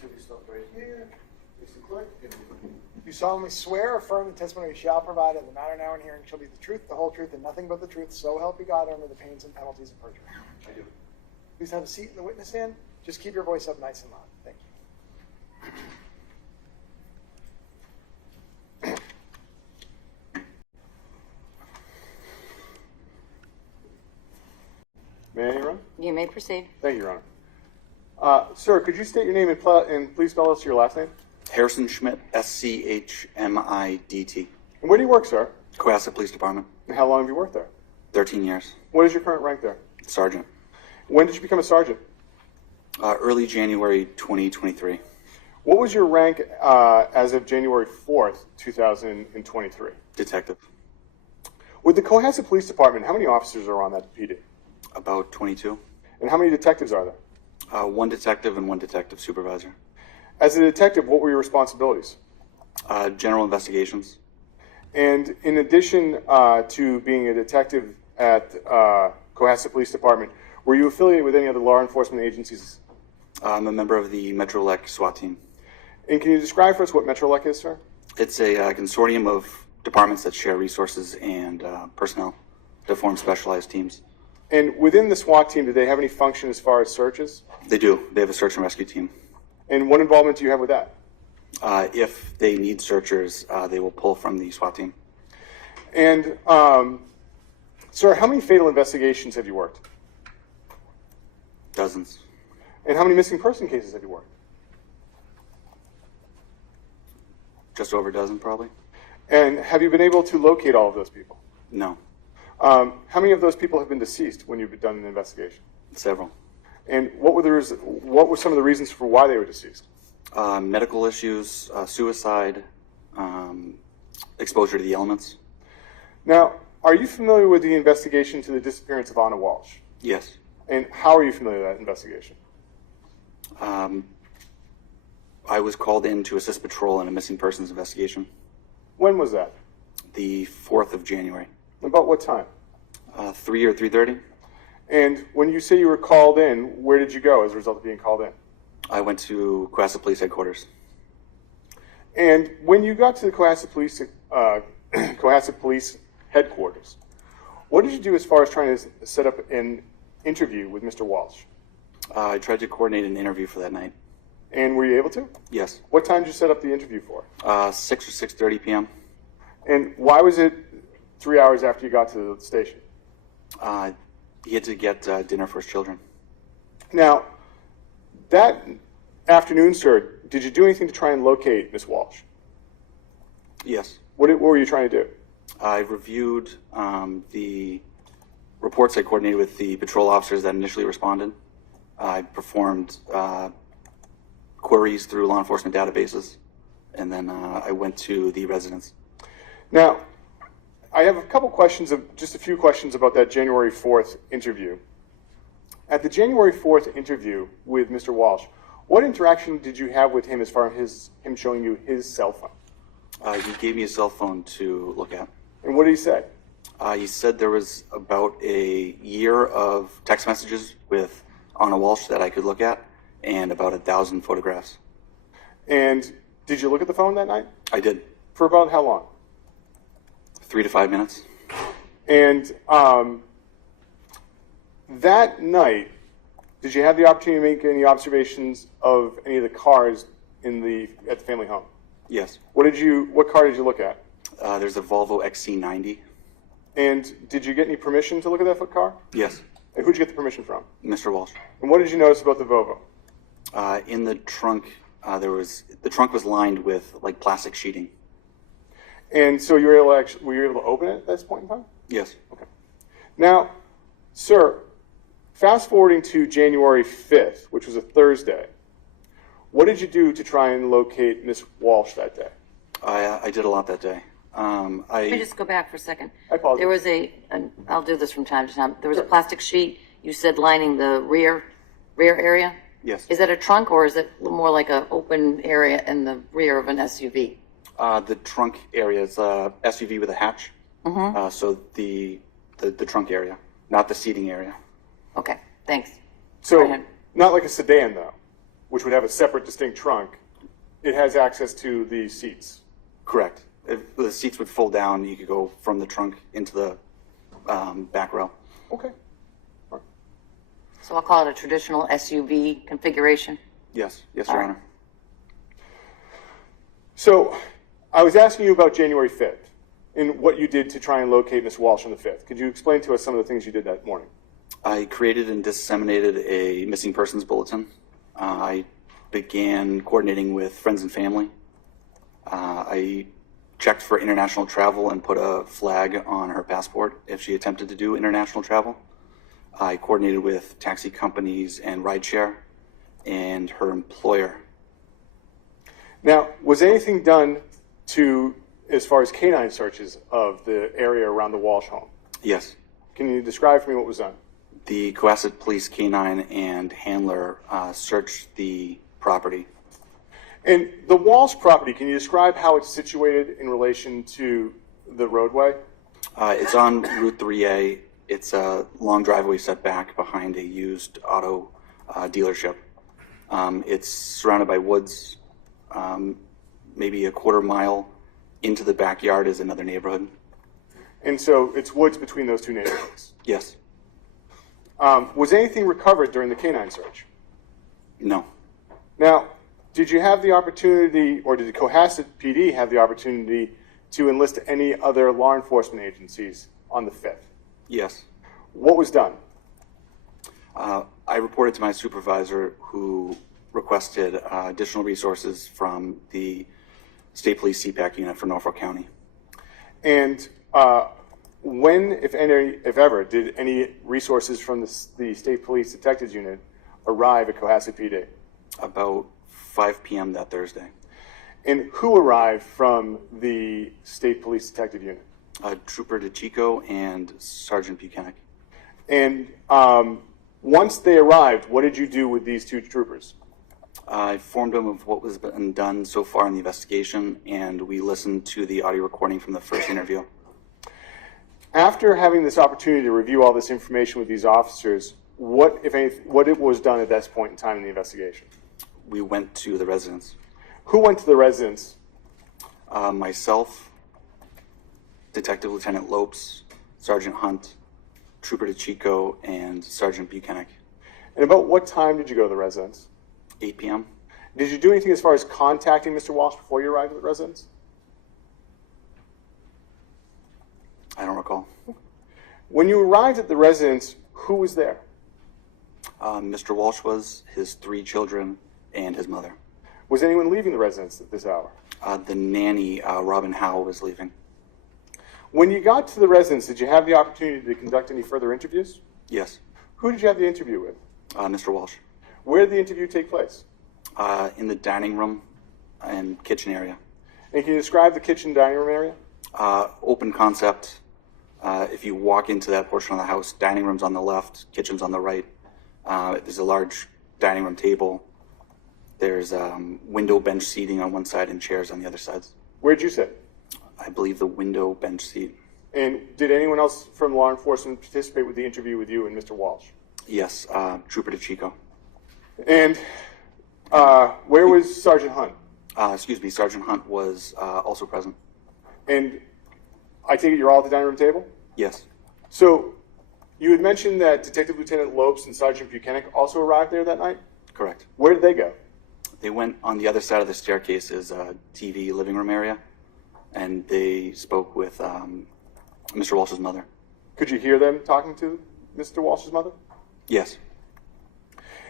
just have you stop right here. Place and click. You solemnly swear or affirm the testimony you shall provide in the matter now in hearing shall be the truth, the whole truth, and nothing but the truth, so help you God under the pains and penalties of perjury. I do. Please have a seat in the witness stand. Just keep your voice up nice and loud. Thank you. May I, Your Honor? You may proceed. Thank you, Your Honor. Sir, could you state your name and please spell us your last name? Harrison Schmidt, Schmidt. And where do you work, sir? Cohasset Police Department. And how long have you worked there? 13 years. What is your current rank there? Sergeant. When did you become a sergeant? Early January 2023. What was your rank as of January 4th, 2023? Detective. With the Cohasset Police Department, how many officers are on that PD? About 22. And how many detectives are there? One detective and one detective supervisor. As a detective, what were your responsibilities? General investigations. And in addition to being a detective at Cohasset Police Department, were you affiliated with any other law enforcement agencies? I'm a member of the Metrolec SWAT team. And can you describe for us what Metrolec is, sir? It's a consortium of departments that share resources and personnel to form specialized teams. And within the SWAT team, do they have any function as far as searches? They do. They have a search and rescue team. And what involvement do you have with that? If they need searchers, they will pull from the SWAT team. And, sir, how many fatal investigations have you worked? Dozens. And how many missing person cases have you worked? Just over a dozen, probably. And have you been able to locate all of those people? No. How many of those people have been deceased when you've done an investigation? Several. And what were some of the reasons for why they were deceased? Medical issues, suicide, exposure to the elements. Now, are you familiar with the investigation to the disappearance of Anna Walshe? Yes. And how are you familiar with that investigation? I was called in to assist patrol in a missing persons investigation. When was that? The 4th of January. About what time? 3 or 3:30. And when you say you were called in, where did you go as a result of being called in? I went to Cohasset Police Headquarters. And when you got to the Cohasset Police Headquarters, what did you do as far as trying to set up an interview with Mr. Walshe? I tried to coordinate an interview for that night. And were you able to? Yes. What time did you set up the interview for? 6 or 6:30 p.m. And why was it 3 hours after you got to the station? He had to get dinner for his children. Now, that afternoon, sir, did you do anything to try and locate Miss Walshe? Yes. What were you trying to do? I reviewed the reports I coordinated with the patrol officers that initially responded. I performed queries through law enforcement databases, and then I went to the residence. Now, I have just a few questions about that January 4th interview. At the January 4th interview with Mr. Walshe, what interaction did you have with him as far as him showing you his cell phone? He gave me a cell phone to look at. And what did he say? He said there was about a year of text messages with Anna Walshe that I could look at, and about 1,000 photographs. And did you look at the phone that night? I did. For about how long? 3 to 5 minutes. And that night, did you have the opportunity to make any observations of any of the cars at the family home? Yes. What car did you look at? There's a Volvo XC90. And did you get any permission to look at that car? Yes. And who'd you get the permission from? Mr. Walshe. And what did you notice about the Volvo? In the trunk, the trunk was lined with like plastic sheeting. And so were you able to open it at this point in time? Yes. Okay. Now, sir, fast forwarding to January 5th, which was a Thursday, what did you do to try and locate Miss Walshe that day? I did a lot that day. Let me just go back for a second. I apologize. There was I'll do this from time to time. There was a plastic sheet, you said, lining the rear area? Yes. Is that a trunk, or is it more like an open area in the rear of an SUV? The trunk area is a SUV with a hatch. Mm-hmm. So the trunk area, not the seating area. Okay, thanks. So not like a sedan, though? which would have a separate, distinct trunk, it has access to the seats. Correct. If the seats would fold down, you could go from the trunk into the back row. Okay. So I'll call it a traditional SUV configuration. Yes, yes, Your Honor. So I was asking you about January 5th and what you did to try and locate Ms. Walsh on the 5th. Could you explain to us some of the things you did that morning? I created and disseminated a missing persons bulletin. I began coordinating with friends and family. I checked for international travel and put a flag on her passport if she attempted to do international travel. I coordinated with taxi companies and rideshare and her employer. Now, was anything done to, as far as canine searches of the area around the Walsh home? Yes. Can you describe for me what was done? The Cohasset Police Canine and Handler searched the property. And the Walsh property, can you describe how it's situated in relation to the roadway? It's on Route 3A. It's a long driveway set back behind a used auto dealership. It's surrounded by woods. Maybe a quarter mile into the backyard is another neighborhood. And so it's woods between those two neighborhoods. Yes. Was anything recovered during the canine search? No. Now, did you have the opportunity, or did the Cohasset PD have the opportunity to enlist any other law enforcement agencies on the 5th? Yes. What was done? I reported to my supervisor, who requested additional resources from the State Police CPAC unit for Norfolk County. And when, if any, if ever, did any resources from the State Police Detectives Unit arrive at Cohasset PD? About 5 p.m. that Thursday. And who arrived from the State Police Detective Unit? Trooper DeChico and Sergeant Buchanan. And once they arrived, what did you do with these two troopers? I informed them of what was been done so far in the investigation, and we listened to the audio recording from the first interview. After having this opportunity to review all this information with these officers, what, if anything, what was done at this point in time in the investigation? We went to the residence. Who went to the residence? Myself, Detective Lieutenant Lopes, Sergeant Hunt, Trooper DeChico, and Sergeant Buchanan. And about what time did you go to the residence? 8 p.m. Did you do anything as far as contacting Mr. Walsh before you arrived at the residence? I don't recall. When you arrived at the residence, who was there? Mr. Walsh was, his 3 children, and his mother. Was anyone leaving the residence at this hour? The nanny, Robin Howe, was leaving. When you got to the residence, did you have the opportunity to conduct any further interviews? Yes. Who did you have the interview with? Mr. Walsh. Where did the interview take place? In the dining room and kitchen area. And can you describe the kitchen dining room area? Open concept. If you walk into that portion of the house, dining room's on the left, kitchen's on the right. There's a large dining room table. There's window bench seating on one side and chairs on the other sides. Where'd you sit? I believe the window bench seat. And did anyone else from law enforcement participate with the interview with you and Mr. Walsh? Yes, Trooper DeChico. And where was Sergeant Hunt? Sergeant Hunt was also present. And I take it you're all at the dining room table? Yes. So you had mentioned that Detective Lieutenant Lopes and Sergeant Buchanan also arrived there that night? Correct. Where did they go? They went on the other side of the staircase is a TV living room area, and they spoke with Mr. Walsh's mother. Could you hear them talking to Mr. Walsh's mother? Yes.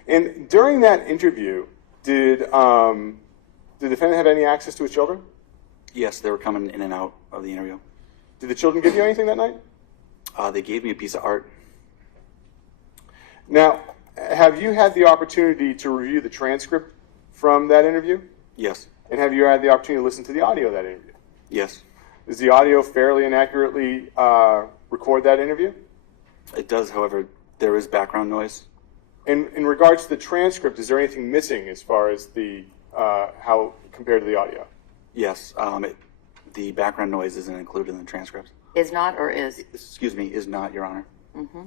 And during that interview, did the defendant have any access to his children? Yes, they were coming in and out of the interview. Did the children give you anything that night? They gave me a piece of art. Now, have you had the opportunity to review the transcript from that interview? Yes. And have you had the opportunity to listen to the audio of that interview? Yes. Does the audio fairly and accurately record that interview? It does, however, there is background noise. And in regards to the transcript, is there anything missing as far as the how compared to the audio? Yes. The background noise isn't included in the transcript. Is not or is? Excuse me, is not, Your Honor. Mm-hmm.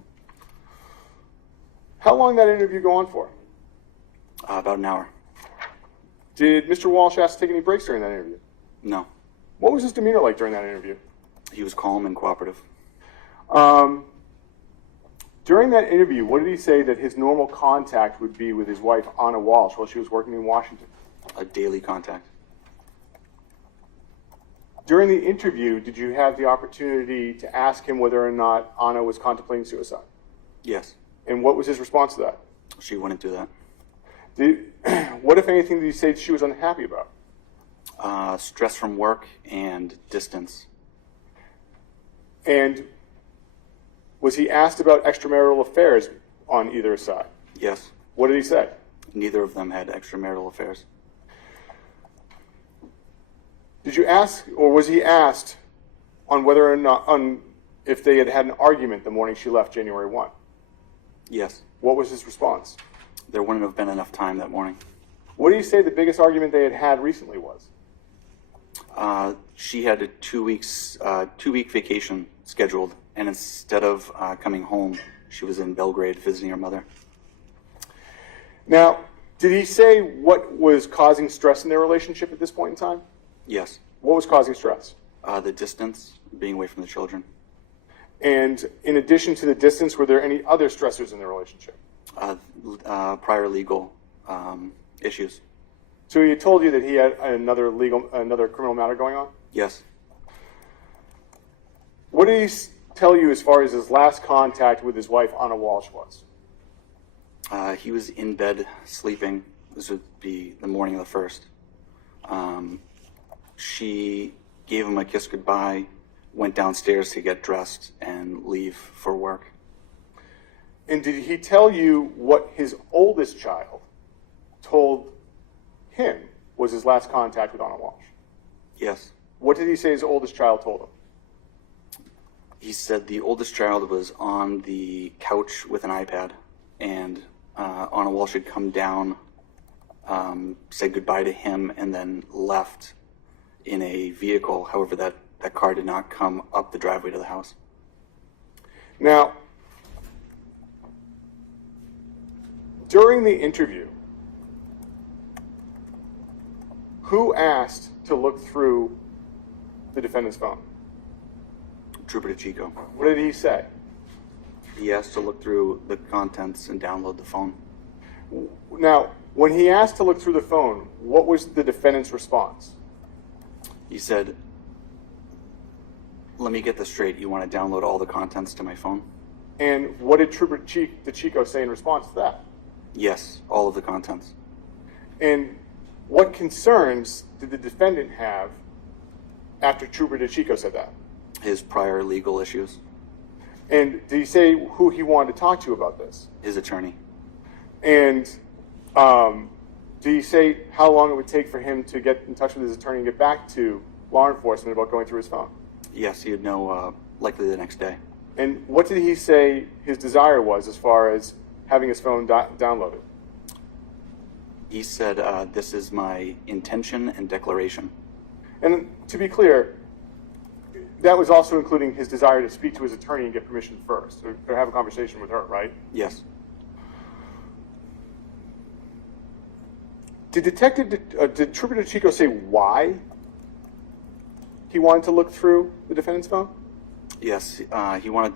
How long did that interview go on for? About an hour. Did Mr. Walsh ask to take any breaks during that interview? No. What was his demeanor like during that interview? He was calm and cooperative. During that interview, what did he say that his normal contact would be with his wife, Anna Walsh, while she was working in Washington? A daily contact. During the interview, did you have the opportunity to ask him whether or not Anna was contemplating suicide? Yes. And what was his response to that? She wouldn't do that. What, if anything, did he say she was unhappy about? Stress from work and distance. And was he asked about extramarital affairs on either side? Yes. What did he say? Neither of them had extramarital affairs. Did you ask, or was he asked on whether or not, if they had had an argument the morning she left January 1? Yes. What was his response? There wouldn't have been enough time that morning. What do you say the biggest argument they had had recently was? She had a 2-week vacation scheduled, and instead of coming home, she was in Belgrade visiting her mother. Now, did he say what was causing stress in their relationship at this point in time? Yes. What was causing stress? The distance, being away from the children. And in addition to the distance, were there any other stressors in the relationship? Prior legal issues. So he told you that he had another criminal matter going on? Yes. What did he tell you as far as his last contact with his wife, Anna Walsh, was? He was in bed sleeping. This would be the morning of the 1st. She gave him a kiss goodbye, went downstairs to get dressed and leave for work. And did he tell you what his oldest child told him was his last contact with Anna Walsh? Yes. What did he say his oldest child told him? He said the oldest child was on the couch with an iPad, and Anna Walsh had come down, said goodbye to him, and then left in a vehicle. However, that car did not come up the driveway to the house. Now, during the interview, who asked to look through the defendant's phone? Trooper DeChico. What did he say? He asked to look through the contents and download the phone. Now, when he asked to look through the phone, what was the defendant's response? He said, "Let me get this straight. You want to download all the contents to my phone?" And what did Trooper DeChico say in response to that? Yes, all of the contents. And what concerns did the defendant have after Trooper DeChico said that? His prior legal issues. And did he say who he wanted to talk to about this? His attorney. And did he say how long it would take for him to get in touch with his attorney and get back to law enforcement about going through his phone? Yes, he would know likely the next day. And what did he say his desire was as far as having his phone downloaded? He said, "This is my intention and declaration." And to be clear, that was also including his desire to speak to his attorney and get permission first, or have a conversation with her, right? Yes. Did Trooper DeChico say why he wanted to look through the defendant's phone? Yes, we wanted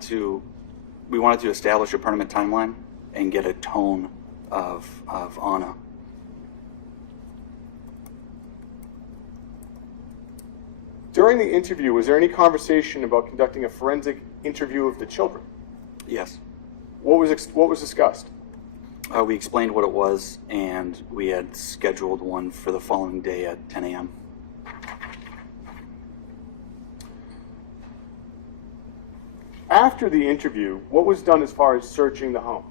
to establish a permanent timeline and get a tone of Anna. During the interview, was there any conversation about conducting a forensic interview of the children? Yes. What was discussed? We explained what it was, and we had scheduled one for the following day at 10 a.m. After the interview, what was done as far as searching the home?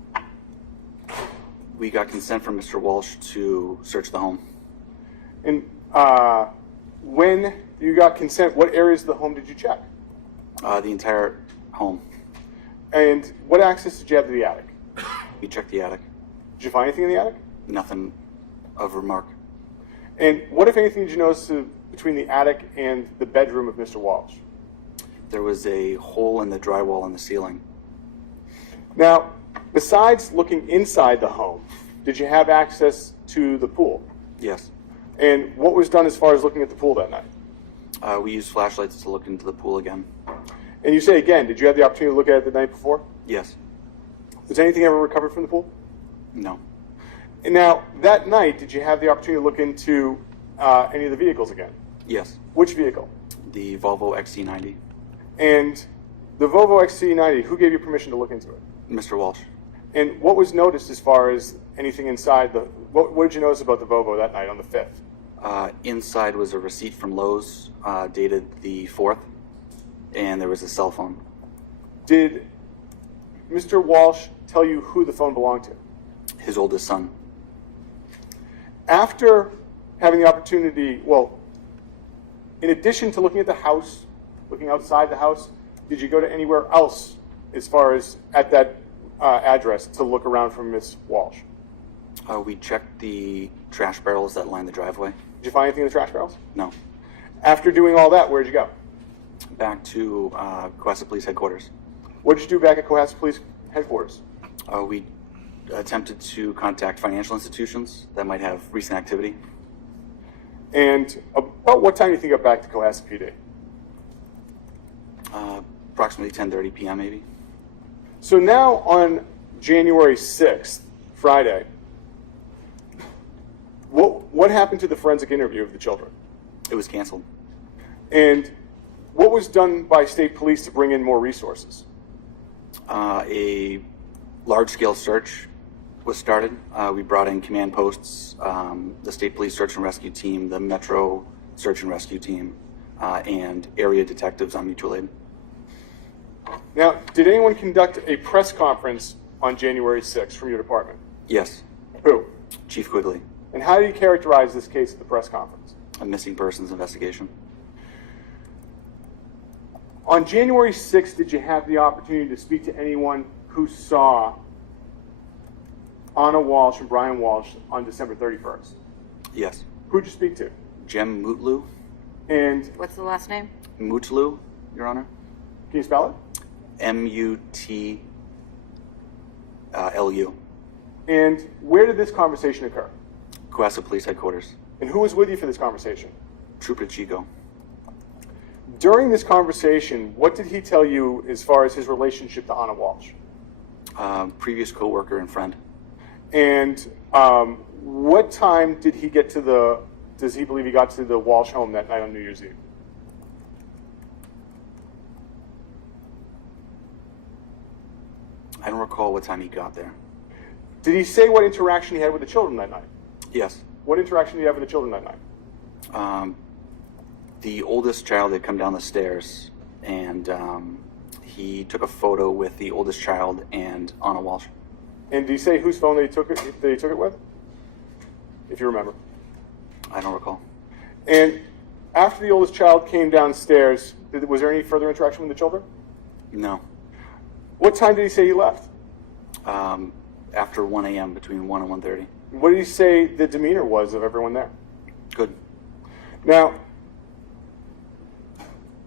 We got consent from Mr. Walsh to search the home. And when you got consent, what areas of the home did you check? The entire home. And what access did you have to the attic? We checked the attic. Did you find anything in the attic? Nothing of remark. And what, if anything, did you notice between the attic and the bedroom of Mr. Walsh? There was a hole in the drywall in the ceiling. Now, besides looking inside the home, did you have access to the pool? Yes. And what was done as far as looking at the pool that night? We used flashlights to look into the pool again. And you say again, did you have the opportunity to look at it the night before? Yes. Was anything ever recovered from the pool? No. And now, that night, did you have the opportunity to look into any of the vehicles again? Yes. Which vehicle? The Volvo XC90. And the Volvo XC90, who gave you permission to look into it? Mr. Walsh. And what was noticed as far as anything inside the, what did you notice about the Volvo that night on the 5th? Inside was a receipt from Lowe's dated the 4th, and there was a cell phone. Did Mr. Walsh tell you who the phone belonged to? His oldest son. After having the opportunity, well, in addition to looking at the house, looking outside the house, did you go to anywhere else as far as at that address to look around for Miss Walsh? We checked the trash barrels that line the driveway. Did you find anything in the trash barrels? No. After doing all that, where did you go? Back to Cohasset Police Headquarters. What did you do back at Cohasset Police Headquarters? We attempted to contact financial institutions that might have recent activity. And about what time do you think you got back to Cohasset PD? Approximately 10:30 p.m. maybe. So now on January 6th, Friday, what happened to the forensic interview of the children? It was canceled. And what was done by state police to bring in more resources? A large-scale search was started. We brought in command posts, the State Police Search and Rescue Team, the Metro Search and Rescue Team, and area detectives on mutual aid. Now, did anyone conduct a press conference on January 6th from your department? Yes. Who? Chief Quigley. And how do you characterize this case at the press conference? A missing persons investigation. On January 6th, did you have the opportunity to speak to anyone who saw Anna Walsh and Brian Walsh on December 31st? Yes. Who'd you speak to? Jem Mutlu. And What's the last name? Mutlu, Your Honor. can you spell it? Mutlu. And where did this conversation occur? Cohasset Police Headquarters. And who was with you for this conversation? Trooper Chico. During this conversation, what did he tell you as far as his relationship to Anna Walsh? Previous co-worker and friend. And what time did he get to the, does he believe he got to the Walsh home that night on New Year's Eve? I don't recall what time he got there. Did he say what interaction he had with the children that night? Yes. What interaction did he have with the children that night? The oldest child had come down the stairs, and he took a photo with the oldest child and Anna Walsh. And did he say whose phone they took it with? If you remember. I don't recall. And after the oldest child came downstairs, was there any further interaction with the children? No. What time did he say he left? After 1 a.m., between 1 and 1:30. What did he say the demeanor was of everyone there? Good. Now,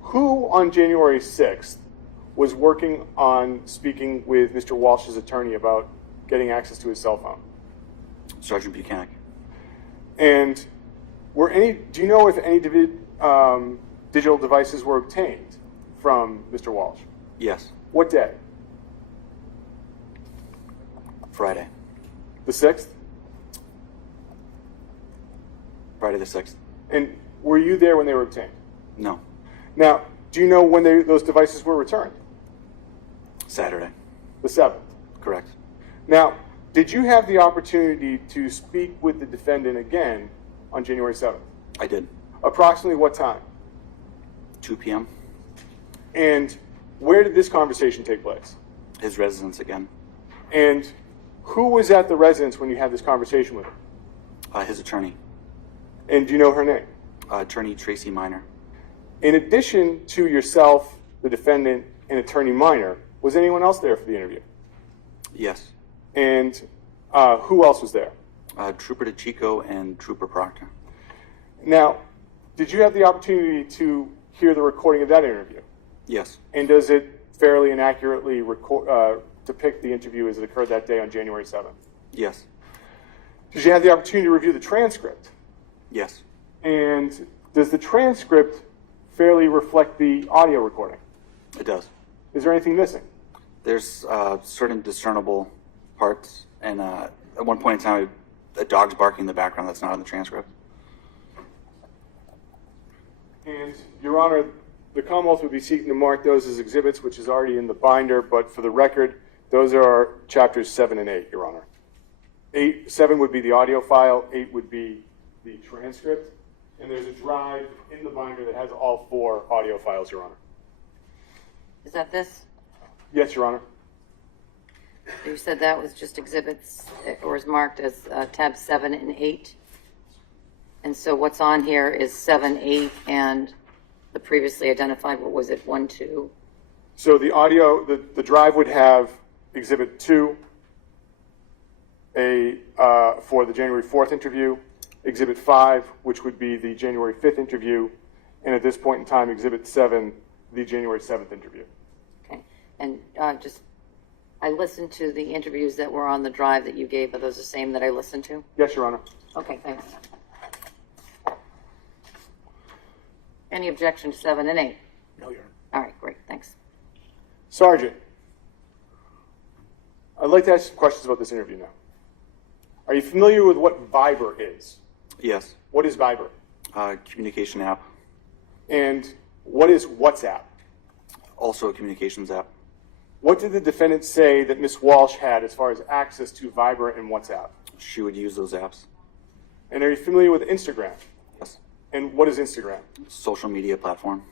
who on January 6th was working on speaking with Mr. Walsh's attorney about getting access to his cell phone? Sergeant Buchanan. And do you know if any digital devices were obtained from Mr. Walsh? Yes. What day? Friday. The 6th? Friday the 6th. And were you there when they were obtained? No. Now, do you know when those devices were returned? Saturday. The 7th. Correct. Now, did you have the opportunity to speak with the defendant again on January 7th? I did. Approximately what time? 2 p.m. And where did this conversation take place? His residence again. And who was at the residence when you had this conversation with him? His attorney. And do you know her name? Attorney Tracy Minor. In addition to yourself, the defendant, and Attorney Minor, was anyone else there for the interview? Yes. And who else was there? Trooper DeChico and Trooper Proctor. Now, did you have the opportunity to hear the recording of that interview? Yes. And does it fairly and accurately depict the interview as it occurred that day on January 7th? Yes. Did you have the opportunity to review the transcript? Yes. And does the transcript fairly reflect the audio recording? It does. Is there anything missing? There's certain discernible parts, and at one point in time, a dog's barking in the background that's not in the transcript. And, Your Honor, the Commonwealth would be seeking to mark those as exhibits, which is already in the binder, but for the record, those are chapters 7 and 8, Your Honor. 7 would be the audio file, 8 would be the transcript, and there's a drive in the binder that has all 4 audio files, Your Honor. Is that this? Yes, Your Honor. You said that was just exhibits, or is marked as tab 7 and 8. And so what's on here is 7, 8, and the previously identified, what was it, 1, 2? So the audio, the drive would have exhibit 2, for the January 4th interview, exhibit 5, which would be the January 5th interview, and at this point in time, exhibit 7, the January 7th interview. Okay. And I listened to the interviews that were on the drive that you gave. Are those the same that I listened to? Yes, Your Honor. Okay, thanks. Any objection to 7 and 8? No, Your Honor. All right, great, thanks. Sergeant, I'd like to ask some questions about this interview now. Are you familiar with what Viber is? Yes. What is Viber? Communication app. And what is WhatsApp? Also a communications app. What did the defendant say that Ms. Walsh had as far as access to Viber and WhatsApp? She would use those apps. And are you familiar with Instagram? Yes. And what is Instagram? Social media platform.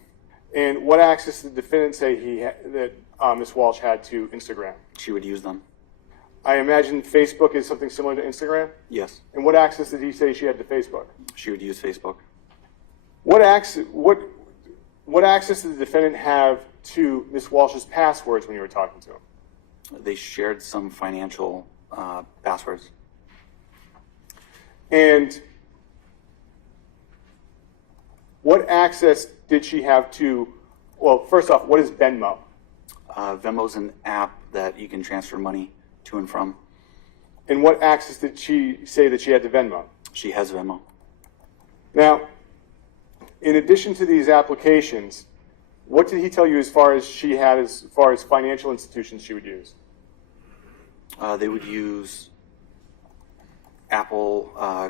And what access did the defendant say that Ms. Walsh had to Instagram? She would use them. I imagine Facebook is something similar to Instagram? Yes. And what access did he say she had to Facebook? She would use Facebook. What access did the defendant have to Ms. Walsh's passwords when you were talking to him? They shared some financial passwords. And what access did she have to, well, first off, what is Venmo? Venmo's an app that you can transfer money to and from. And what access did she say that she had to Venmo? She has Venmo. Now, in addition to these applications, what did he tell you as far as financial institutions she would use? They would use Apple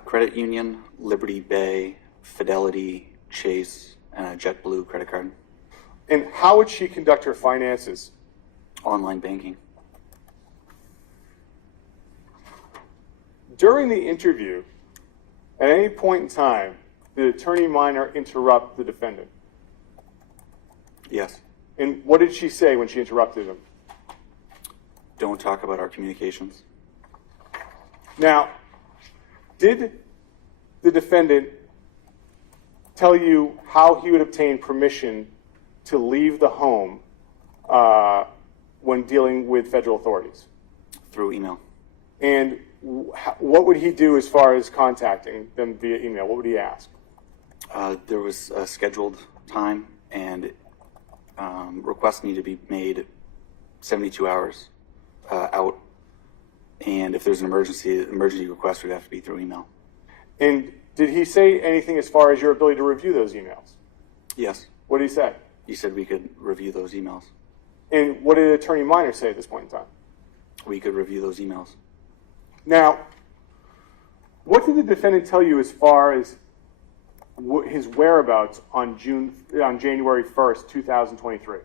Credit Union, Liberty Bay, Fidelity, Chase, and a JetBlue credit card. And how would she conduct her finances? Online banking. During the interview, at any point in time, did attorney minor interrupt the defendant? Yes. And what did she say when she interrupted him? Don't talk about our communications. Now, did the defendant tell you how he would obtain permission to leave the home when dealing with federal authorities? Through email. And what would he do as far as contacting them via email? What would he ask? There was a scheduled time, and requests need to be made 72 hours out. And if there's an emergency request would have to be through email. And did he say anything as far as your ability to review those emails? Yes. What did he say? He said we could review those emails. And what did attorney minor say at this point in time? We could review those emails. Now, what did the defendant tell you as far as his whereabouts on January 1st, 2023?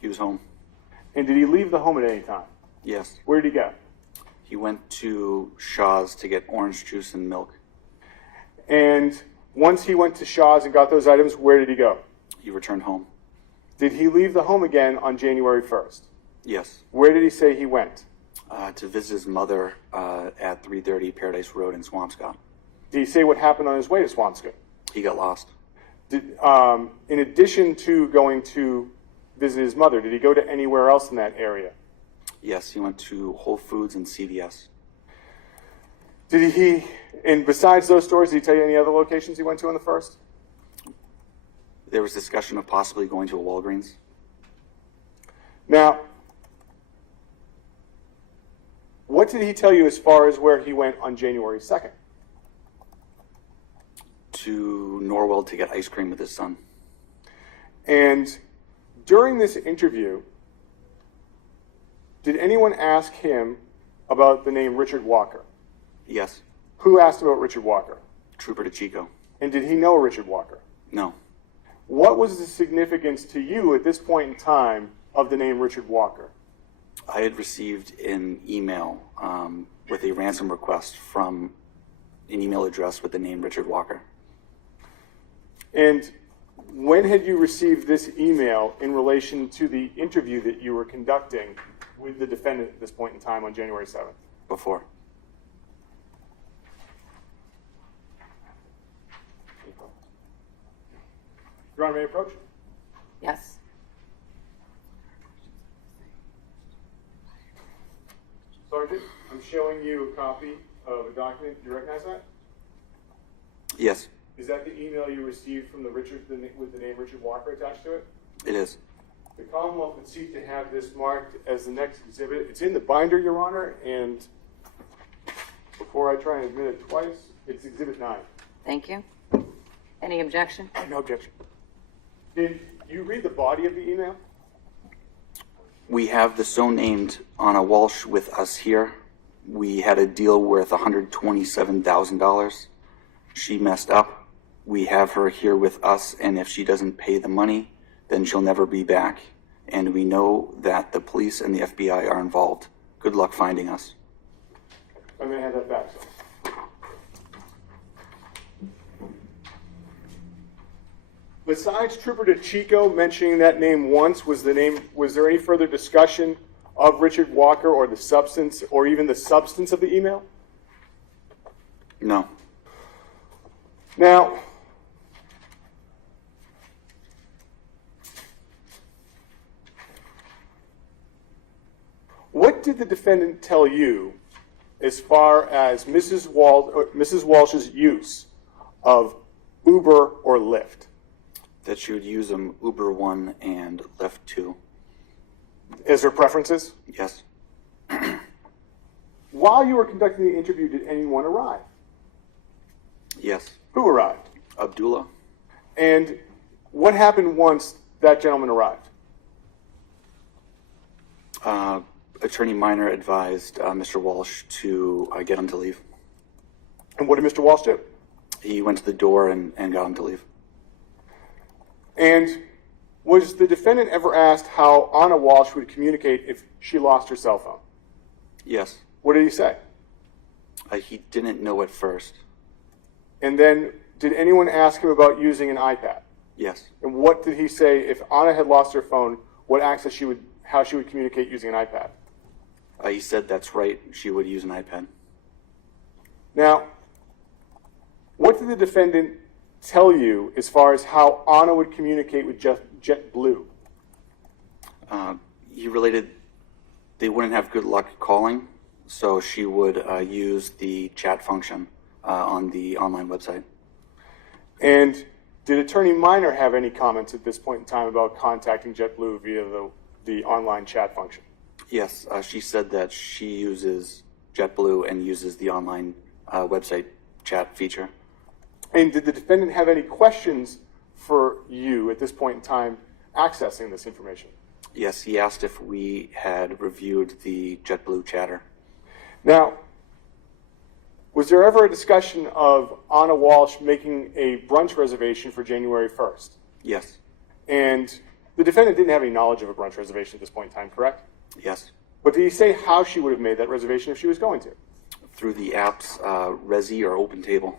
He was home. And did he leave the home at any time? Yes. Where did he go? He went to Shaw's to get orange juice and milk. And once he went to Shaw's and got those items, where did he go? He returned home. Did he leave the home again on January 1st? Yes. Where did he say he went? To visit his mother at 330 Paradise Road in Swampscott. Did he say what happened on his way to Swampscott? He got lost. In addition to going to visit his mother, did he go to anywhere else in that area? Yes, he went to Whole Foods and CVS. And besides those stores, did he tell you any other locations he went to on the 1st? There was discussion of possibly going to a Walgreens. Now, what did he tell you as far as where he went on January 2nd? to Norwell to get ice cream with his son. And during this interview, did anyone ask him about the name Richard Walker? Yes. Who asked about Richard Walker? Trooper DeChico. And did he know Richard Walker? No. What was the significance to you at this point in time of the name Richard Walker? I had received an email with a ransom request from an email address with the name Richard Walker. And when had you received this email in relation to the interview that you were conducting with the defendant at this point in time on January 7th? Before. Your Honor, may I approach? Yes. Sergeant, I'm showing you a copy of a document. Do you recognize that? Yes, Is that the email you received from with the name Richard Walker attached to it? it is. The Commonwealth would seek to have this marked as the next exhibit. It's in the binder, Your Honor, and before I try and admit it twice, it's Exhibit 9. Thank you. Any objection? No objection. Did you read the body of the email? We have the so named Anna Walsh with us here. We had a deal worth $127,000. She messed up. We have her here with us, and if she doesn't pay the money, then she'll never be back. And we know that the police and the FBI are involved. Good luck finding us. I'm going to have that back, sir. Besides Trooper DeChico mentioning that name once, was there any further discussion of Richard Walker or the substance, or even the substance of the email? No. Now, what did the defendant tell you as far as Mrs. Walsh's use of Uber or Lyft? That she would use them Uber 1 and Lyft 2. As her preferences? Yes. While you were conducting the interview, did anyone arrive? Yes. Who arrived? Abdullah. And what happened once that gentleman arrived? Attorney Minor advised Mr. Walsh to get him to leave. And what did Mr. Walsh do? He went to the door and got him to leave. And was the defendant ever asked how Anna Walsh would communicate if she lost her cell phone? Yes. What did he say? He didn't know at first. And then did anyone ask him about using an iPad? Yes. And what did he say if Anna had lost her phone, how she would communicate using an iPad? He said that's right, she would use an iPad. Now, what did the defendant tell you as far as how Anna would communicate with JetBlue? He related they wouldn't have good luck calling, so she would use the chat function on the online website. And did Attorney Minor have any comments at this point in time about contacting JetBlue via the online chat function? Yes, she said that she uses JetBlue and uses the online website chat feature. And did the defendant have any questions for you at this point in time accessing this information? Yes, he asked if we had reviewed the JetBlue chatter. Now, was there ever a discussion of Anna Walsh making a brunch reservation for January 1st? Yes. And the defendant didn't have any knowledge of a brunch reservation at this point in time, correct? Yes. But did he say how she would have made that reservation if she was going to? Through the apps Resi or OpenTable.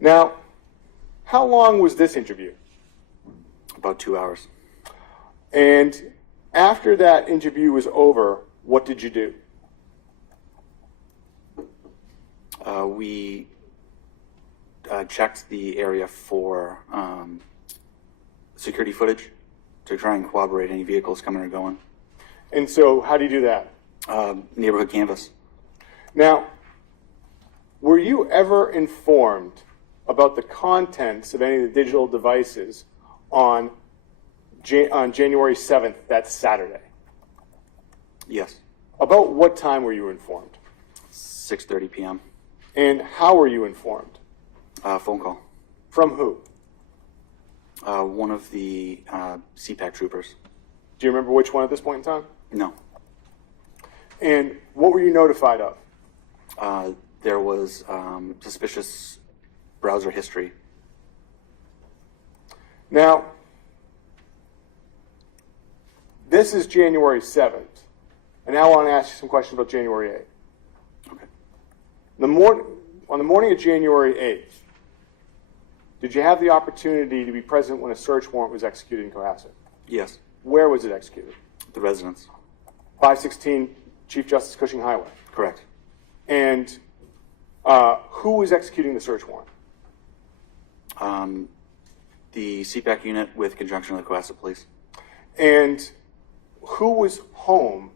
Now, how long was this interview? About 2 hours. And after that interview was over, what did you do? We checked the area for security footage to try and corroborate any vehicles coming or going. And so how do you do that? Neighborhood canvas. Now, were you ever informed about the contents of any of the digital devices on January 7th, that's Saturday? Yes. About what time were you informed? 6:30 p.m. And how were you informed? Phone call. From who? One of the CPAC troopers. Do you remember which one at this point in time? No. And what were you notified of? There was suspicious browser history. Now, this is January 7th. And now I want to ask you some questions about January 8th. Okay. On the morning of January 8th, did you have the opportunity to be present when a search warrant was executed in Cohasset? Yes. Where was it executed? The residence. 516 Chief Justice Cushing Highway. Correct. And who was executing the search warrant? The CPAC unit with conjunction with the Cohasset Police. And who was home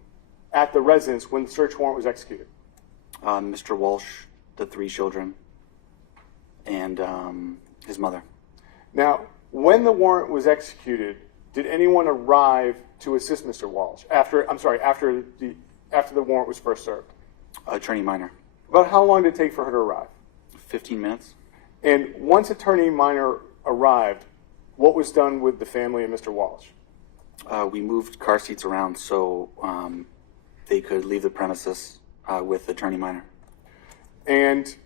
at the residence when the search warrant was executed? Mr. Walshe, the 3 children, and his mother. Now, when the warrant was executed, did anyone arrive to assist Mr. Walshe after the warrant was first served? Attorney Minor. About how long did it take for her to arrive? 15 minutes. And once Attorney Minor arrived, what was done with the family and Mr. Walshe? We moved car seats around so they could leave the premises with Attorney Minor. And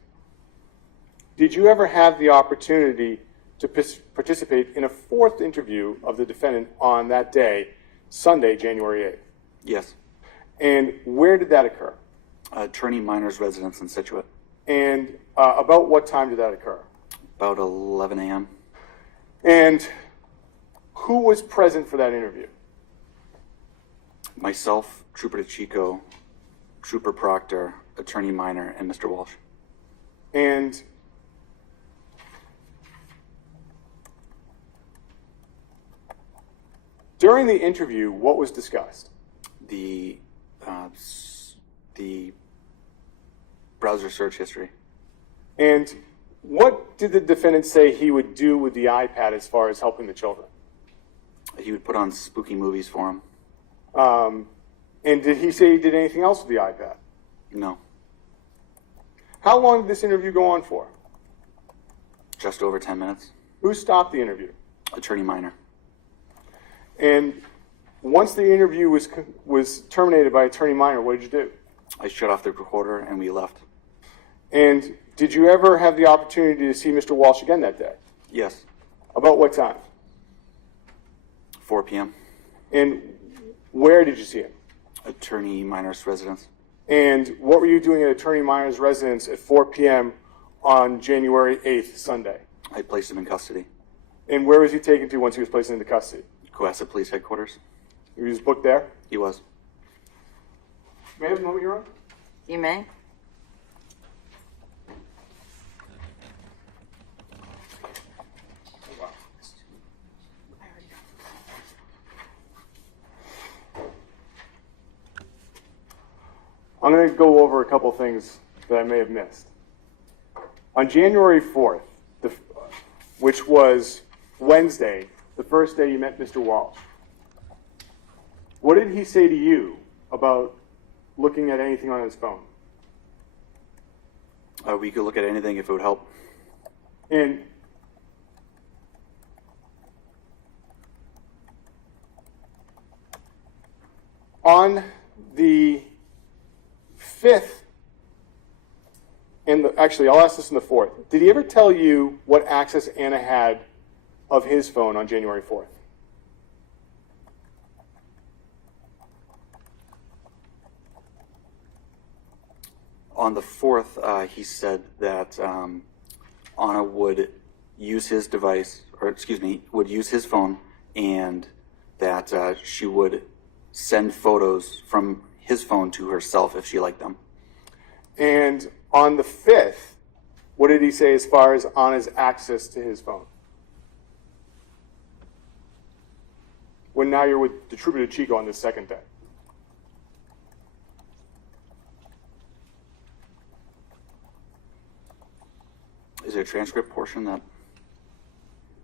did you ever have the opportunity to participate in a 4th interview of the defendant on that day, Sunday, January 8th? Yes. And where did that occur? Attorney Minor's residence in Scituate. And about what time did that occur? About 11 a.m. And who was present for that interview? Myself, Trooper DeChico, Trooper Proctor, Attorney Minor, and Mr. Walshe. And during the interview, what was discussed? The browser search history. And what did the defendant say he would do with the iPad as far as helping the children? He would put on spooky movies for him. And did he say he did anything else with the iPad? No. How long did this interview go on for? Just over 10 minutes. Who stopped the interview? Attorney Minor. And once the interview was terminated by Attorney Minor, what did you do? I shut off the recorder and we left. And did you ever have the opportunity to see Mr. Walshe again that day? Yes. About what time? 4 p.m. And where did you see him? Attorney Minor's residence. And what were you doing at Attorney Minor's residence at 4 p.m. on January 8th, Sunday? I placed him in custody. And where was he taken to once he was placed into custody? Cohasset Police Headquarters. He was booked there? He was. May I have a moment, Your Honor? You may. I'm going to go over a couple things that I may have missed. On January 4th, which was Wednesday, the first day you met Mr. Walshe, what did he say to you about looking at anything on his phone? We could look at anything if it would help. And on the 5th, actually, I'll ask this in the 4th. Did he ever tell you what access Anna had of his phone on January 4th? On the 4th, he said that Anna would use his device, or excuse me, would use his phone, and that she would send photos from his phone to herself if she liked them. And on the 5th, what did he say as far as Anna's access to his phone? When now you're with the Trooper Chico on this second day. Is there a transcript portion that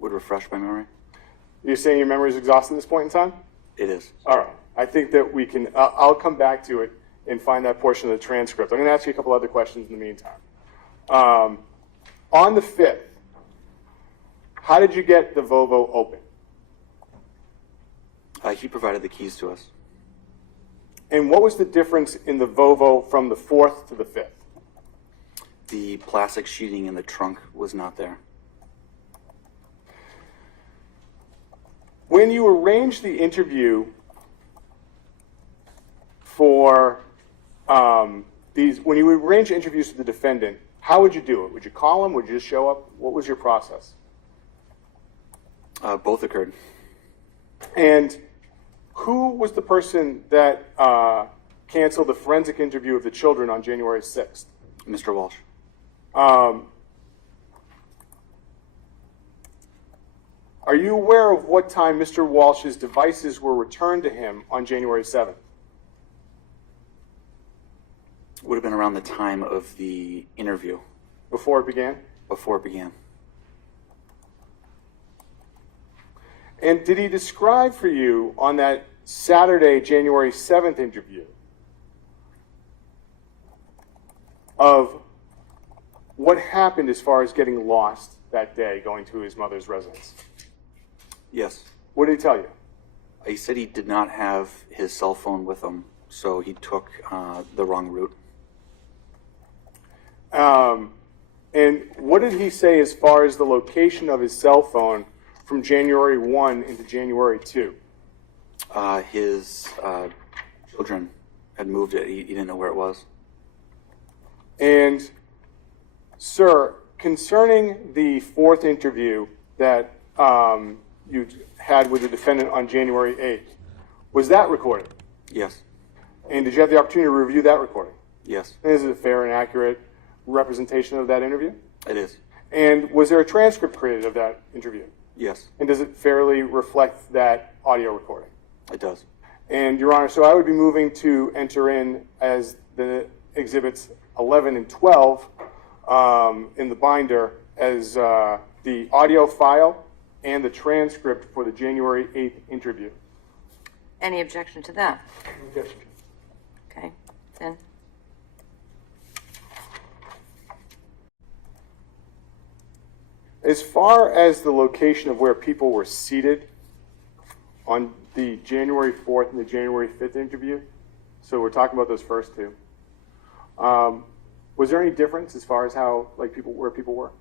would refresh my memory? You're saying your memory is exhausted at this point in time? It is. All right. I think that we can, I'll come back to it and find that portion of the transcript. I'm going to ask you a couple other questions in the meantime. On the 5th, how did you get the Volvo open? He provided the keys to us. And what was the difference in the Volvo from the 4th to the 5th? The plastic sheeting in the trunk was not there. When you arranged the interview for when you arrange interviews with the defendant, how would you do it? Would you call him? Would you just show up? What was your process? Both occurred. And who was the person that canceled the forensic interview of the children on January 6th? Mr. Walsh. Are you aware of what time Mr. Walsh's devices were returned to him on January 7th? Would have been around the time of the interview. Before it began? Before it began. And did he describe for you on that Saturday, January 7th interview of what happened as far as getting lost that day going to his mother's residence? Yes. What did he tell you? He said he did not have his cell phone with him, so he took the wrong route. And what did he say as far as the location of his cell phone from January 1 into January 2? His children had moved it. He didn't know where it was. And, sir, concerning the 4th interview that you had with the defendant on January 8th, was that recorded? Yes. And did you have the opportunity to review that recording? Yes. And is it a fair and accurate representation of that interview? It is. And was there a transcript created of that interview? Yes. And does it fairly reflect that audio recording? It does. And, Your Honor, so I would be moving to enter in as the exhibits 11 and 12 in the binder as the audio file and the transcript for the January 8th interview. Any objection to that? Objection. Okay, then. As far as the location of where people were seated on the January 4th and the January 5th interview, so we're talking about those first two, was there any difference as far as how, like, where people were?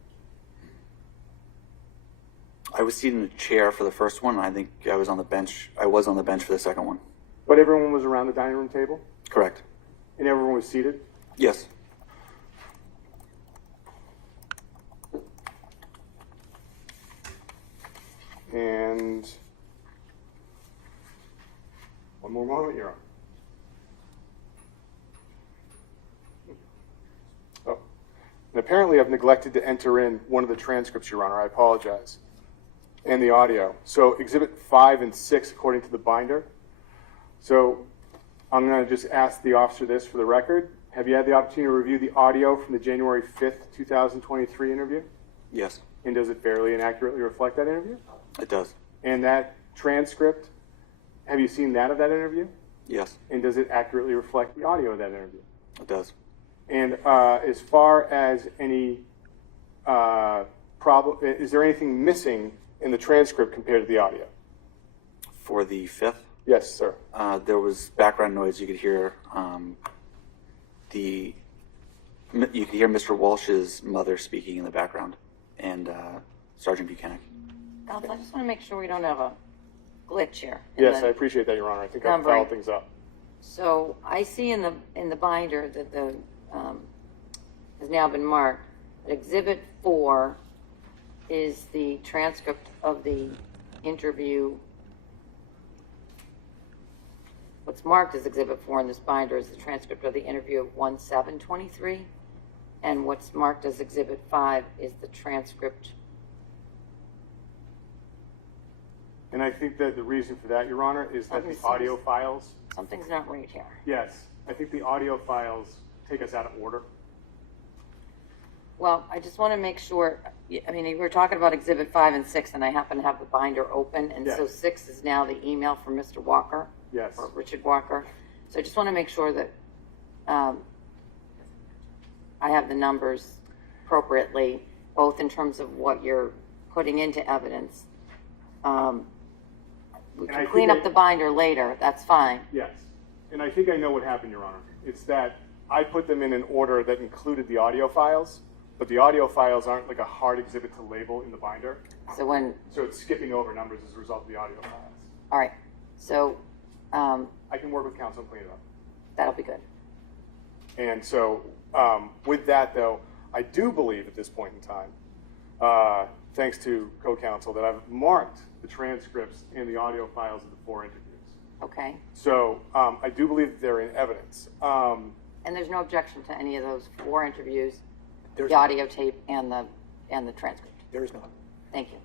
I was seated in a chair for the first one. I think I was on the bench. I was on the bench for the second one. But everyone was around the dining room table? Correct. And everyone was seated? Yes. And one more moment, you're on. Oh, and apparently I've neglected to enter in one of the transcripts, Your Honor. I apologize. And the audio. So Exhibit 5 and 6, according to the binder. So I'm going to just ask the officer this for the record. Have you had the opportunity to review the audio from the January 5th, 2023 interview? Yes. And does it fairly and accurately reflect that interview? It does. And that transcript, have you seen that of that interview? Yes. And does it accurately reflect the audio of that interview? It does. And as far as any problem, is there anything missing in the transcript compared to the audio? For the 5th? Yes, sir. There was background noise. You could hear you could hear Mr. Walsh's mother speaking in the background, and Sergeant Buchanan. Ralph, I just want to make sure we don't have a glitch here. Yes, I appreciate that, Your Honor. I think I've Numbering. fouled things up. So I see in the binder that the has now been marked that Exhibit 4 is the transcript of the interview. What's marked as Exhibit 4 in this binder is the transcript of the interview of 1/7/23, and what's marked as Exhibit 5 is the transcript. And I think that the reason for that, Your Honor, is that the Something audio seems- files, Something's not right here. yes, I think the audio files take us out of order. Well, I just want to make sure, I mean, we were talking about Exhibit 5 and 6, and I happen to have the binder open, and so Yes. 6 is now the email from Mr. Walker. Yes. for Richard Walker. So I just want to make sure that I have the numbers appropriately, both in terms of what you're putting into evidence. We And I can think clean up the binder later, that's fine. Yes. And I think I know what happened, Your Honor. It's that I put them in an order that included the audio files, but the audio files aren't like a hard exhibit to label in the binder. So So it's skipping over numbers as a result of the audio files. all right, so I can work with counsel and clean it up. that'll be good. And so with that, though, I do believe at this point in time, thanks to co-counsel, that I've marked the transcripts and the audio files of the 4 interviews. Okay, So I do believe that they're in evidence. and there's no objection to any of those 4 interviews, There's the audio tape and the transcript? There is none. Thank you.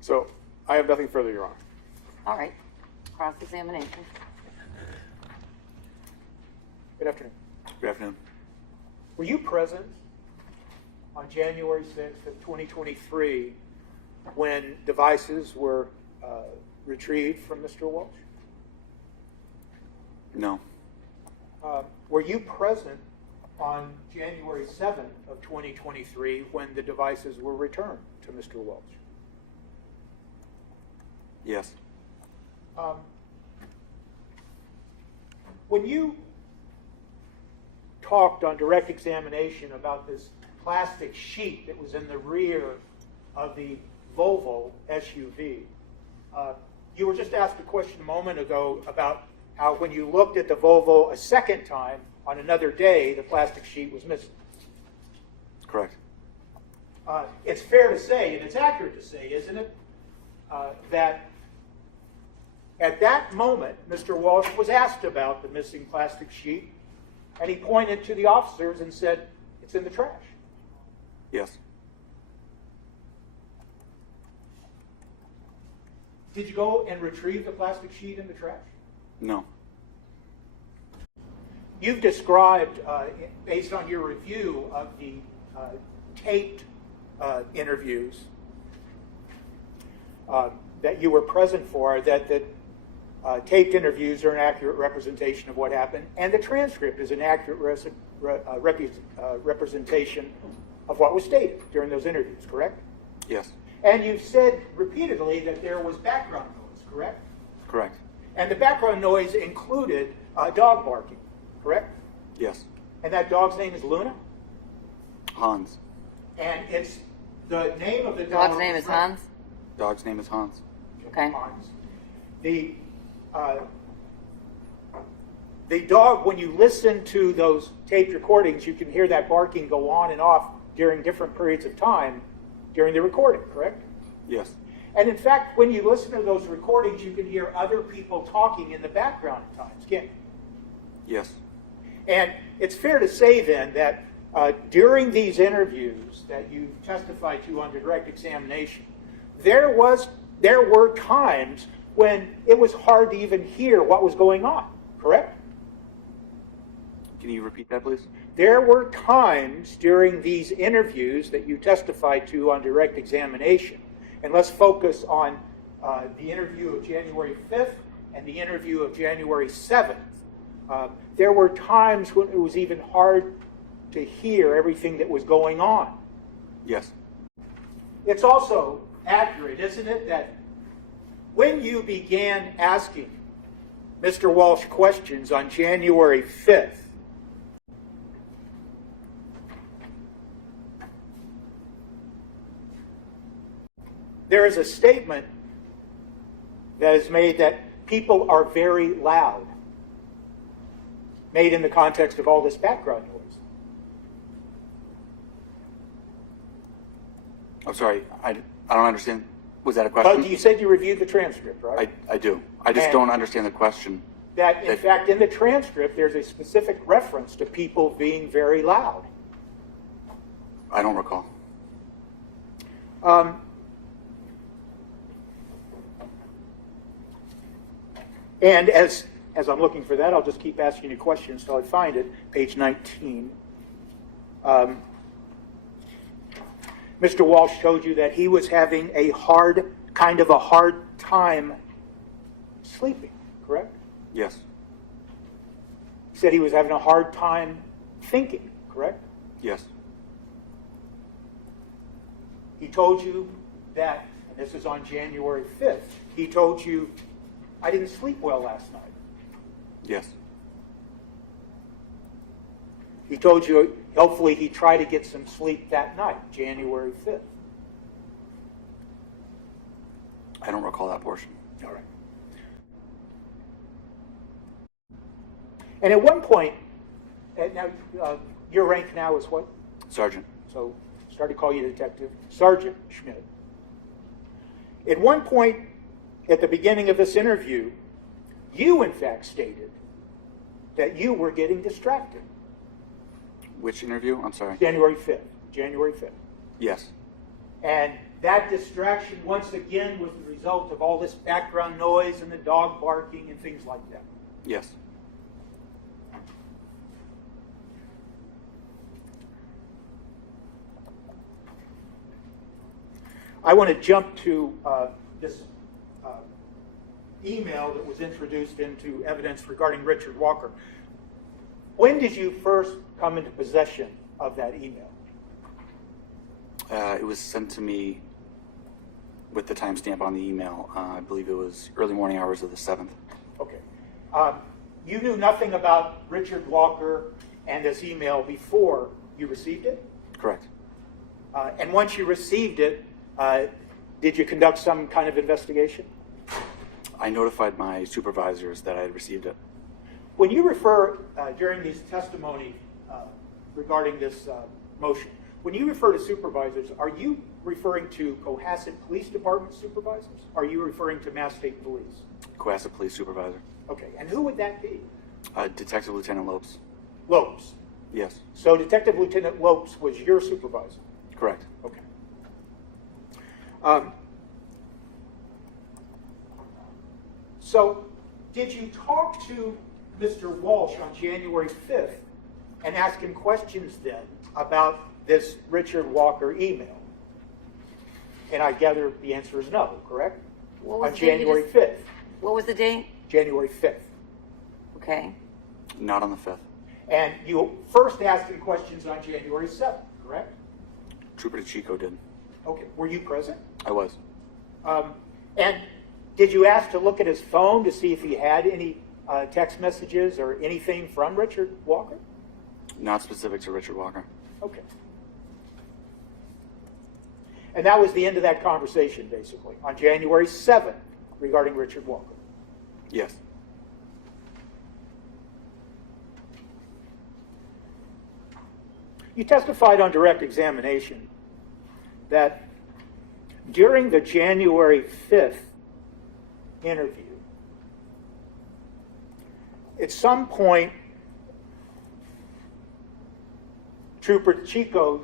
So I have nothing further, Your Honor. All right, cross-examination. Good afternoon. Good afternoon. Were you present on January 6th of 2023 when devices were retrieved from Mr. Walsh? No. Were you present on January 7th of 2023 when the devices were returned to Mr. Walsh? Yes. When you talked on direct examination about this plastic sheet that was in the rear of the Volvo SUV, you were just asked a question a moment ago about how when you looked at the Volvo a second time on another day, the plastic sheet was missing. Correct. It's fair to say, and it's accurate to say, isn't it, that at that moment, Mr. Walsh was asked about the missing plastic sheet, and he pointed to the officers and said, "It's in the trash." Yes. Did you go and retrieve the plastic sheet in the trash? No. You've described, based on your review of the taped interviews that you were present for, that the taped interviews are an accurate representation of what happened, and the transcript is an accurate representation of what was stated during those interviews, correct? Yes. And you've said repeatedly that there was background noise, correct? Correct. And the background noise included dog barking, correct? Yes. And that dog's name is Luna? Hans. And it's the name of the dog. Dog's name is Hans? Dog's name is Hans. Okay. Hans. The dog, when you listen to those taped recordings, you can hear that barking go on and off during different periods of time during the recording, correct? Yes. And in fact, when you listen to those recordings, you can hear other people talking in the background at times, can't you? Yes. And it's fair to say then that during these interviews that you testified to under direct examination, there were times when it was hard to even hear what was going on, correct? Can you repeat that, please? There were times during these interviews that you testified to on direct examination, and let's focus on the interview of January 5th and the interview of January 7th. There were times when it was even hard to hear everything that was going on. Yes. It's also accurate, isn't it, that when you began asking Mr. Walsh questions on January 5th, there is a statement that is made that people are very loud, made in the context of all this background noise. I'm sorry. I don't understand. Was that a question? But you said you reviewed the transcript, right? I do. I just And- don't understand the question. That, in fact, in the transcript, there's a specific reference to people being very loud. I don't recall. And as I'm looking for that, I'll just keep asking you questions until I find it. Page 19. Mr. Walsh told you that he was having a hard time sleeping, correct? Yes. He said he was having a hard time thinking, correct? Yes. He told you that, and this is on January 5th, he told you, I didn't sleep well last night. Yes. He told you, hopefully he tried to get some sleep that night, January 5th. I don't recall that portion. All right. And at one point, now your rank now is what? Sergeant. So started to call you Detective Sergeant Schmidt. At one point at the beginning of this interview, you in fact stated that you were getting distracted. Which interview? I'm sorry. January 5th. January 5th. Yes. And that distraction, once again, was the result of all this background noise and the dog barking and things like that. Yes. I want to jump to this email that was introduced into evidence regarding Richard Walker. When did you first come into possession of that email? It was sent to me with the timestamp on the email. I believe it was early morning hours of the 7th. Okay. You knew nothing about Richard Walker and this email before you received it? Correct. And once you received it, did you conduct some kind of investigation? I notified my supervisors that I had received it. When you refer, during this testimony regarding this motion, when you refer to supervisors, are you referring to Cohasset Police Department supervisors? Are you referring to Mass State Police? Cohasset Police Supervisor. Okay, and who would that be? Detective Lieutenant Lopes. Lopes. Yes. So Detective Lieutenant Lopes was your supervisor? Correct. Okay. So did you talk to Mr. Walshe on January 5th and ask him questions then about this Richard Walker email? And I gather the answer is no, correct? What was On the date you January just- 5th. What was the date? January 5th. Okay. Not on the 5th. And you first asked him questions on January 7th, correct? Trooper DeChico did. Okay. Were you present? I was. And did you ask to look at his phone to see if he had any text messages or anything from Richard Walker? Not specific to Richard Walker. Okay. And that was the end of that conversation, basically, on January 7th regarding Richard Walker. Yes. You testified on direct examination that during the January 5th interview, at some point, Trooper Chico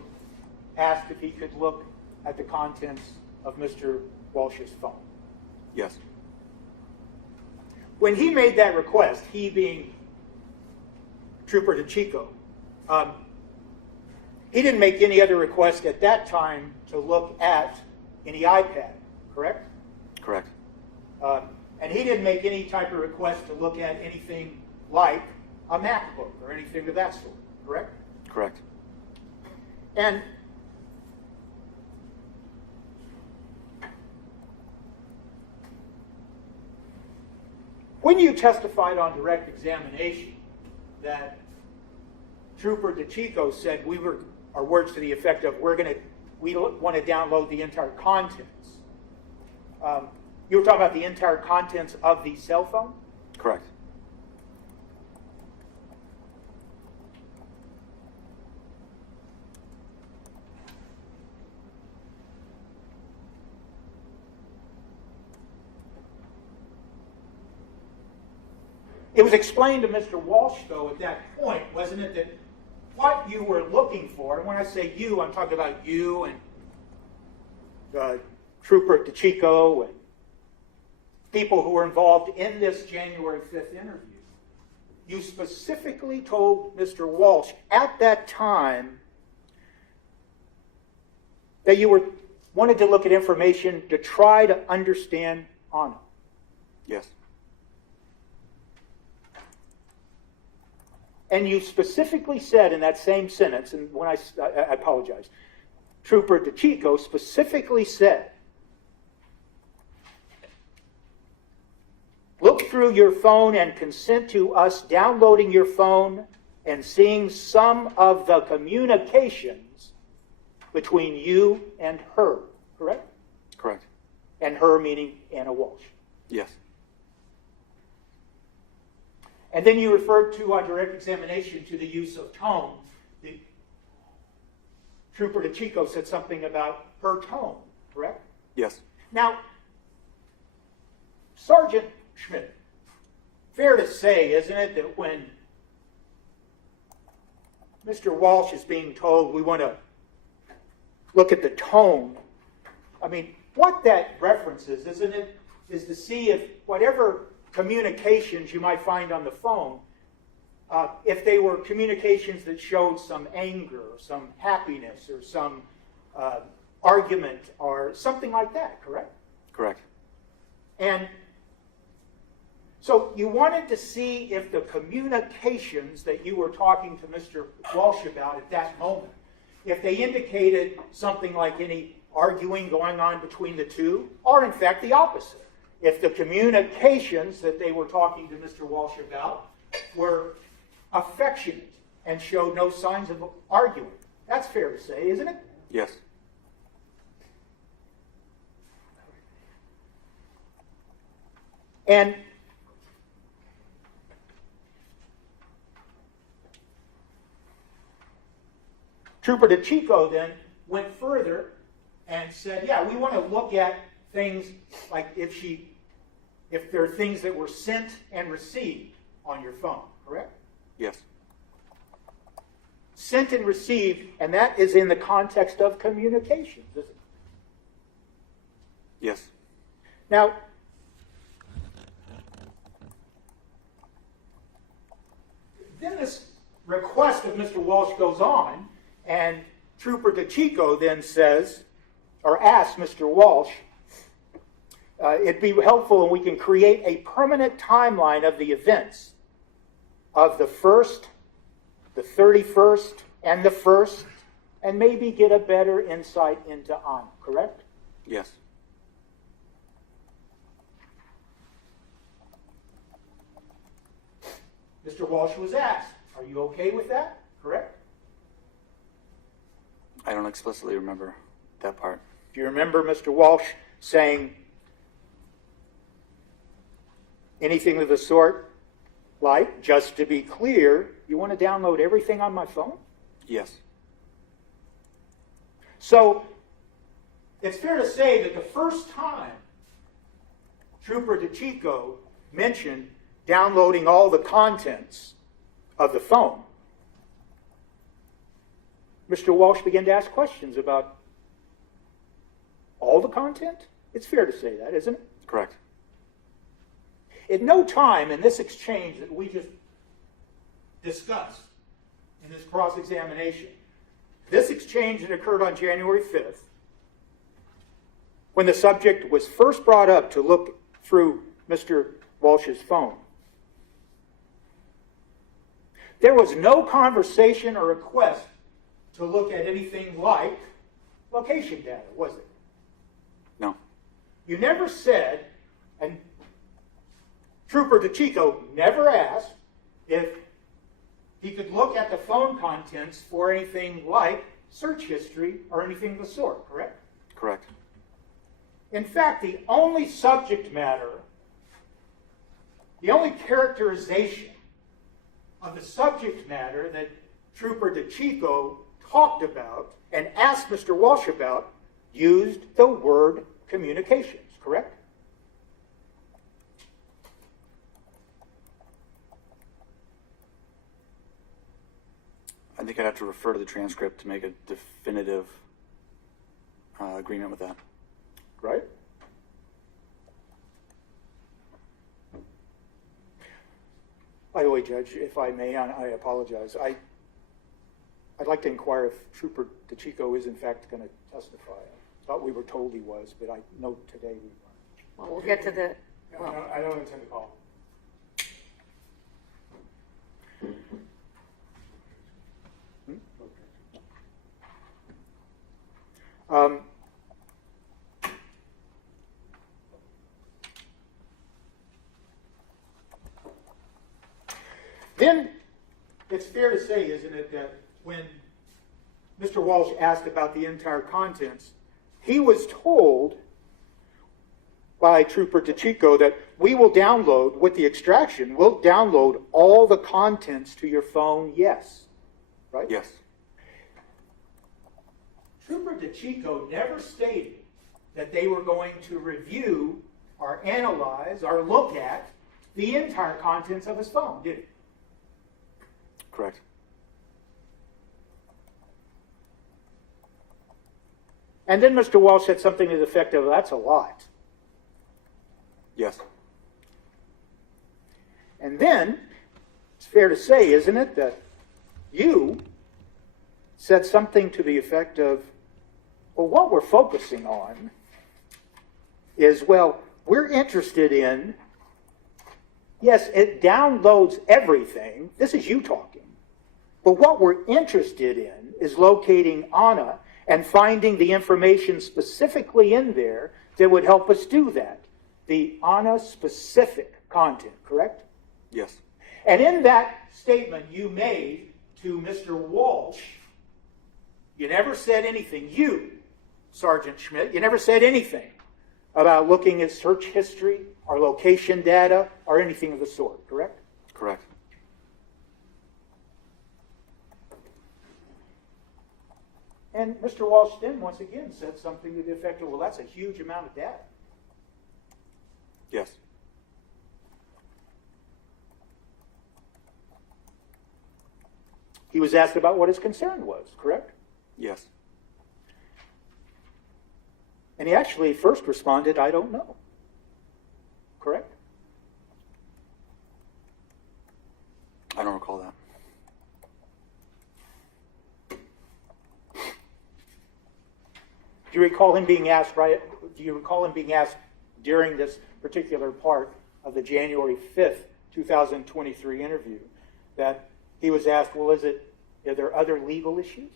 asked if he could look at the contents of Mr. Walsh's phone. Yes. When he made that request, he being Trooper DeChico, he didn't make any other request at that time to look at any iPad, correct? Correct. And he didn't make any type of request to look at anything like a MacBook or anything of that sort, correct? Correct. And when you testified on direct examination that Trooper DeChico said our words to the effect of we want to download the entire contents. You were talking about the entire contents of the cell phone? Correct. It was explained to Mr. Walsh, though, at that point, wasn't it, that what you were looking for, and when I say you, I'm talking about you and Trooper DeChico and people who were involved in this January 5th interview. You specifically told Mr. Walsh at that time that you wanted to look at information to try to understand Anna. Yes. And you specifically said in that same sentence, and when I apologize, Trooper DeChico specifically said, look through your phone and consent to us downloading your phone and seeing some of the communications between you and her, correct? Correct. And her meaning Anna Walsh. Yes. And then you referred to on direct examination to the use of tone. The Trooper DeChico said something about her tone, correct? Yes. Now, Sergeant Schmidt, fair to say, isn't it, that when Mr. Walsh is being told we want to look at the tone, I mean, what that references, isn't it, is to see if whatever communications you might find on the phone, if they were communications that showed some anger or some happiness or some argument or something like that, correct? Correct. And so you wanted to see if the communications that you were talking to Mr. Walsh about at that moment, if they indicated something like any arguing going on between the two, or in fact the opposite. If the communications that they were talking to Mr. Walsh about were affectionate and showed no signs of arguing. That's fair to say, isn't it? Yes. And Trooper DeChico then went further and said, yeah, we want to look at things like if there are things that were sent and received on your phone, correct? Yes. Sent and received, and that is in the context of communications, isn't it? Yes. Now, then this request of Mr. Walsh goes on, and Trooper DeChico then says, or asks Mr. Walsh, it'd be helpful if we can create a permanent timeline of the events of the 1st, the 31st, and the 1st, and maybe get a better insight into Anna, correct? Yes. Mr. Walsh was asked, are you okay with that, correct? I don't explicitly remember that part. Do you remember Mr. Walsh saying anything of the sort like, just to be clear, you want to download everything on my phone? Yes. So it's fair to say that the first time Trooper DeChico mentioned downloading all the contents of the phone, Mr. Walsh began to ask questions about all the content? It's fair to say that, isn't it? Correct. At no time in this exchange that we just discussed in this cross-examination, this exchange that occurred on January 5th, when the subject was first brought up to look through Mr. Walsh's phone, there was no conversation or request to look at anything like location data, was there? No. You never said, and Trooper DeChico never asked if he could look at the phone contents for anything like search history or anything of the sort, correct? Correct. In fact, the only subject matter, the only characterization of the subject matter that Trooper DeChico talked about and asked Mr. Walsh about used the word communications, correct? I think I'd have to refer to the transcript to make a definitive agreement with that. Right? By the way, Judge, if I may, I apologize. I'd like to inquire if Trooper DeChico is in fact going to testify. I thought we were told he was, but I know today we weren't. Well, we'll get to the, I don't intend to call. Then it's fair to say, isn't it, that when Mr. Walsh asked about the entire contents, he was told by Trooper DeChico that we will download, with the extraction, we'll download all the contents to your phone, yes. Right? Yes. Trooper DeChico never stated that they were going to review or analyze or look at the entire contents of his phone, did he? Correct. And then Mr. Walsh said something to the effect of, that's a lot. Yes. And then, it's fair to say, isn't it, that you said something to the effect of, well, what we're focusing on is, well, we're interested in, yes, it downloads everything. This is you talking. But what we're interested in is locating Anna and finding the information specifically in there that would help us do that. The Anna-specific content, correct? Yes. And in that statement you made to Mr. Walsh, you never said anything, you, Sergeant Schmidt, you never said anything about looking at search history or location data or anything of the sort, correct? Correct. And Mr. Walsh then, once again, said something to the effect of, well, that's a huge amount of data. Yes. He was asked about what his concern was, correct? Yes. And he actually first responded, I don't know. Correct? I don't recall that. Do you recall him being asked, right? Do you recall him being asked during this particular part of the January 5th, 2023 interview that he was asked, well, are there other legal issues?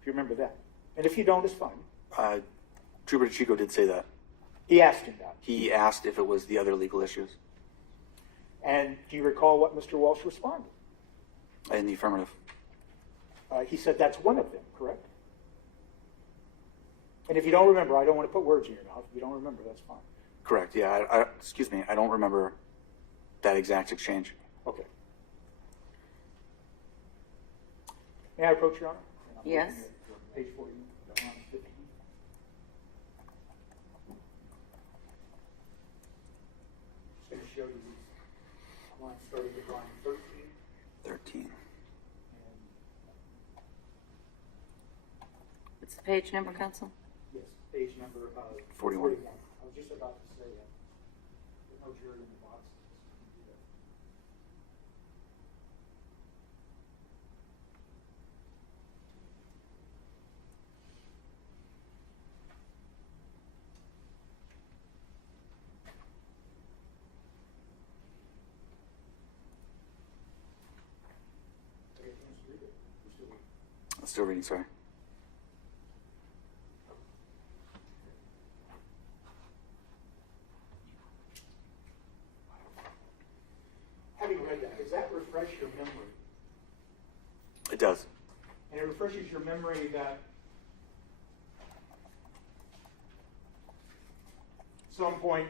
If you remember that. And if you don't, it's fine. Trooper DeChico did say that. He asked him that. He asked if it was the other legal issues. And do you recall what Mr. Walsh responded? In the affirmative. He said that's one of them, correct? And if you don't remember, I don't want to put words in your mouth. If you don't remember, that's fine. Correct. Yeah. Excuse me. I don't remember that exact exchange. Okay. May I approach, Your Honor? And I'm Yes. looking at Page 40, line 15. Just going to show you these lines starting at line 13. 13. What's the page number, Counsel? Yes, page number 41. I was just about to say that. There's no jury in the box. I'm still reading, sorry. Having read that, does that refresh your memory? It does. And it refreshes your memory that at some point,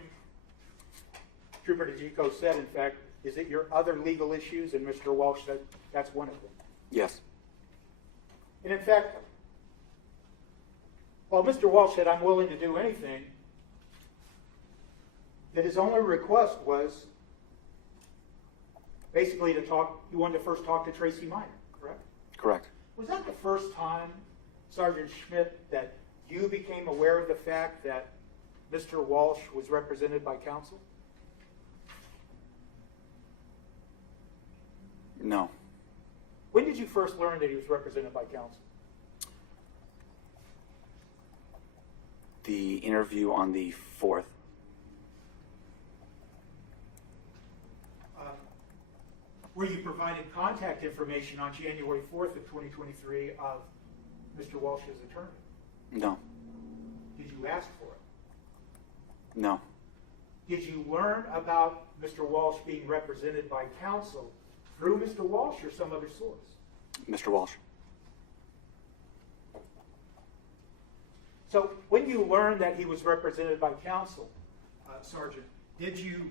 Trooper DeGico said, in fact, is it your other legal issues? And Mr. Walsh said, that's one of them. Yes. And in fact, while Mr. Walsh said, I'm willing to do anything, that his only request was basically to talk, he wanted to first talk to Tracy Minor, correct? Correct. Was that the first time, Sergeant Schmidt, that you became aware of the fact that Mr. Walsh was represented by counsel? No. When did you first learn that he was represented by counsel? The interview on the 4th. Were you provided contact information on January 4th of 2023 of Mr. Walsh's attorney? No. Did you ask for it? No. Did you learn about Mr. Walsh being represented by counsel Through Mr. Walsh or some other source? Mr. Walsh. So when you learned that he was represented by counsel, Sergeant, did you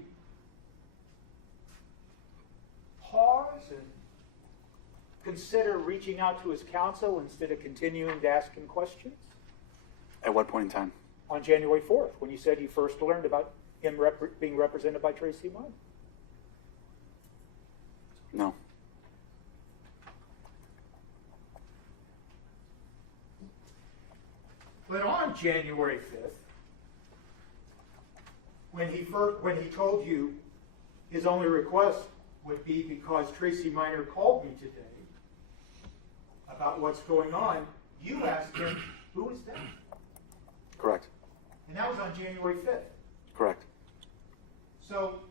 pause and consider reaching out to his counsel instead of continuing to ask him questions? At what point in time? On January 4th, when you said you first learned about him being represented by Tracy Minor? No. But on January 5th, when he told you his only request would be because Tracy Minor called me today about what's going on, you asked him, who is that? Correct. And that was on January 5th. Correct. So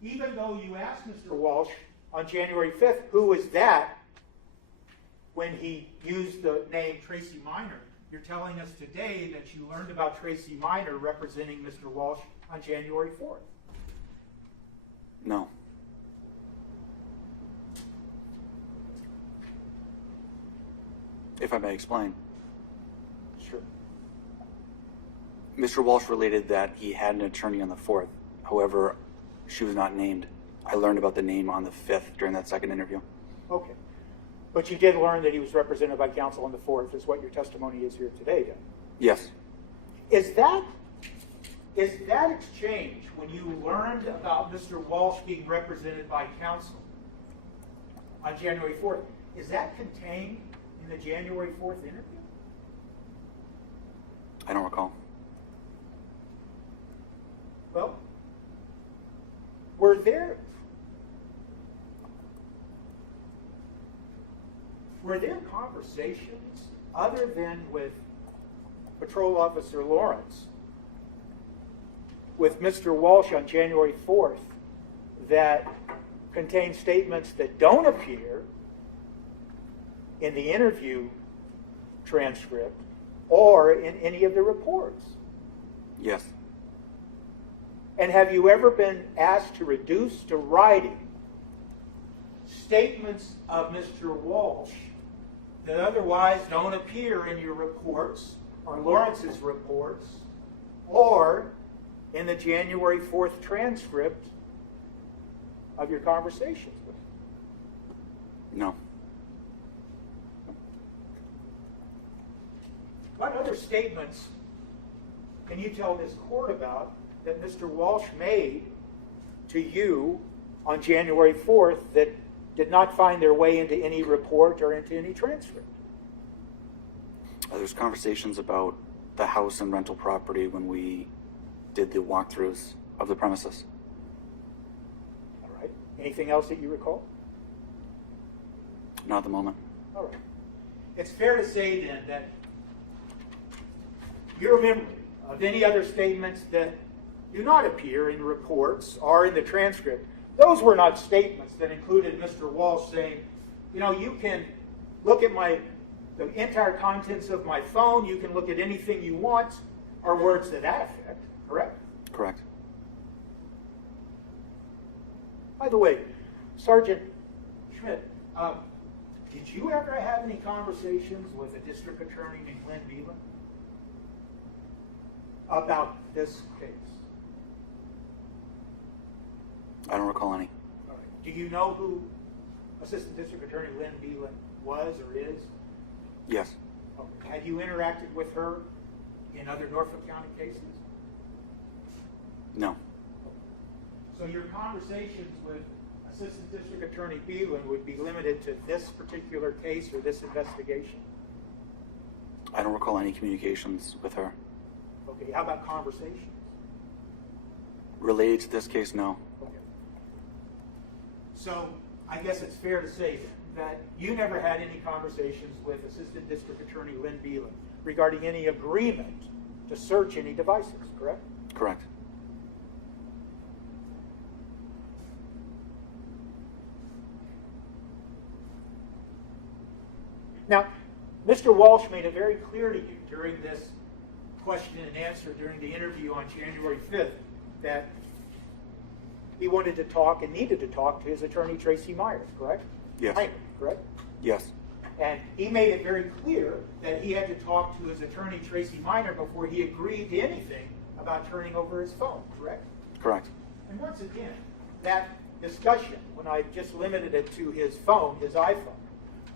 even though you asked Mr. Walsh on January 5th, who is that, when he used the name Tracy Minor, you're telling us today that you learned about Tracy Minor representing Mr. Walsh on January 4th. No. If I may explain. Sure. Mr. Walsh related that he had an attorney on the 4th. However, she was not named. I learned about the name on the 5th during that second interview. Okay. But you did learn that he was represented by counsel on the 4th, is what your testimony is here today, then? Yes. Is that exchange, when you learned about Mr. Walsh being represented by counsel on January 4th, is that contained in the January 4th interview? I don't recall. Well, were there conversations other than with Patrol Officer Lawrence with Mr. Walsh on January 4th that contain statements that don't appear in the interview transcript or in any of the reports? Yes. And have you ever been asked to reduce to writing statements of Mr. Walsh that otherwise don't appear in your reports or Lawrence's reports or in the January 4th transcript of your conversations with him? No. What other statements can you tell this court about that Mr. Walsh made to you on January 4th that did not find their way into any report or into any transcript? There's conversations about the house and rental property when we did the walkthroughs of the premises. All right. Anything else that you recall? Not at the moment. All right. It's fair to say then that your memory of any other statements that do not appear in reports or in the transcript, those were not statements that included Mr. Walsh saying, you know, you can look at the entire contents of my phone, you can look at anything you want, or words to that effect, correct? Correct. By the way, Sergeant Schmidt, did you ever have any conversations with a district attorney named Lynn Beelan about this case? I don't recall any. All right. Do you know who Assistant District Attorney Lynn Beelan was or is? Yes. Okay. Had you interacted with her in other Norfolk County cases? No. So your conversations with Assistant District Attorney Beelan would be limited to this particular case or this investigation? I don't recall any communications with her. Okay. How about conversations? Related to this case, no. Okay. So I guess it's fair to say that you never had any conversations with Assistant District Attorney Lynn Beelan regarding any agreement to search any devices, correct? Correct. Now, Mr. Walsh made it very clear to you during this question and answer during the interview on January 5th that he wanted to talk and needed to talk to his attorney, Tracy Myers, correct? Yes. Myers, correct? Yes. And he made it very clear that he had to talk to his attorney, Tracy Minor, before he agreed to anything about turning over his phone, correct? Correct. And once again, that discussion, when I just limited it to his phone, his iPhone,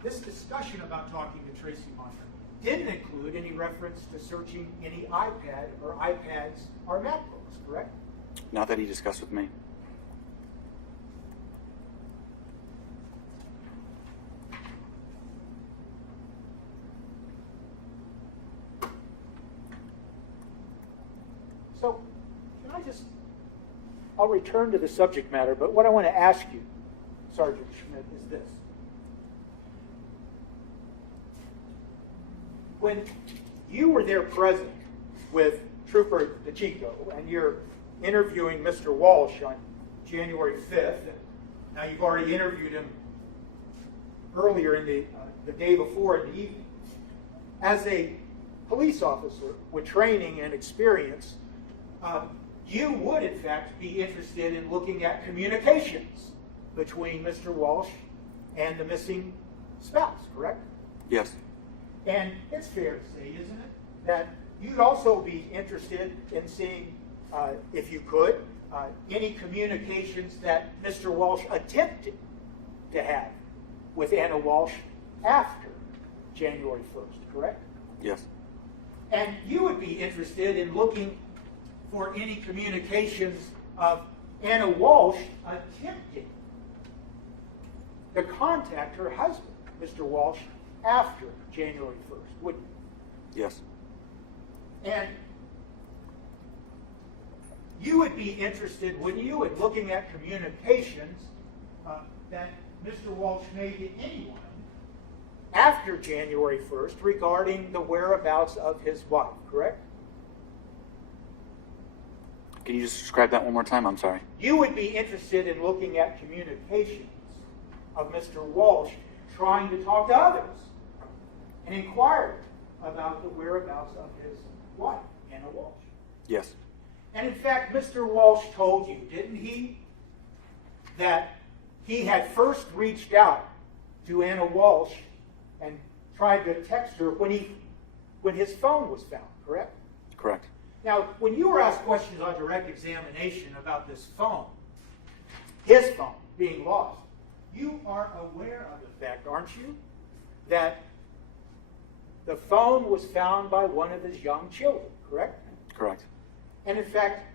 this discussion about talking to Tracy Minor didn't include any reference to searching any iPad or iPads or MacBooks, correct? Not that he discussed with me. So, I'll return to the subject matter, but what I want to ask you, Sergeant Schmidt, is this. When you were there present with Trooper DeChico and you're interviewing Mr. Walsh on January 5th, and now you've already interviewed him earlier in the day before in the evening, as a police officer with training and experience, you would, in fact, be interested in looking at communications between Mr. Walsh and the missing spouse, correct? Yes. And it's fair to say, isn't it, that you'd also be interested in seeing, if you could, any communications that Mr. Walsh attempted to have with Anna Walsh after January 1st, correct? Yes. And you would be interested in looking for any communications of Anna Walsh attempting to contact her husband, Mr. Walsh, after January 1st, wouldn't you? Yes. And you would be interested, wouldn't you, in looking at communications that Mr. Walsh made to anyone after January 1st regarding the whereabouts of his wife, correct? Can you just describe that one more time? I'm sorry. You would be interested in looking at communications of Mr. Walsh trying to talk to others and inquiring about the whereabouts of his wife, Anna Walsh. Yes. And in fact, Mr. Walsh told you, didn't he, that he had first reached out to Anna Walsh and tried to text her when his phone was found, correct? Correct. Now, when you were asked questions on direct examination about this phone, his phone being lost, you are aware of the fact, aren't you, that the phone was found by one of his young children, correct? Correct. And in fact,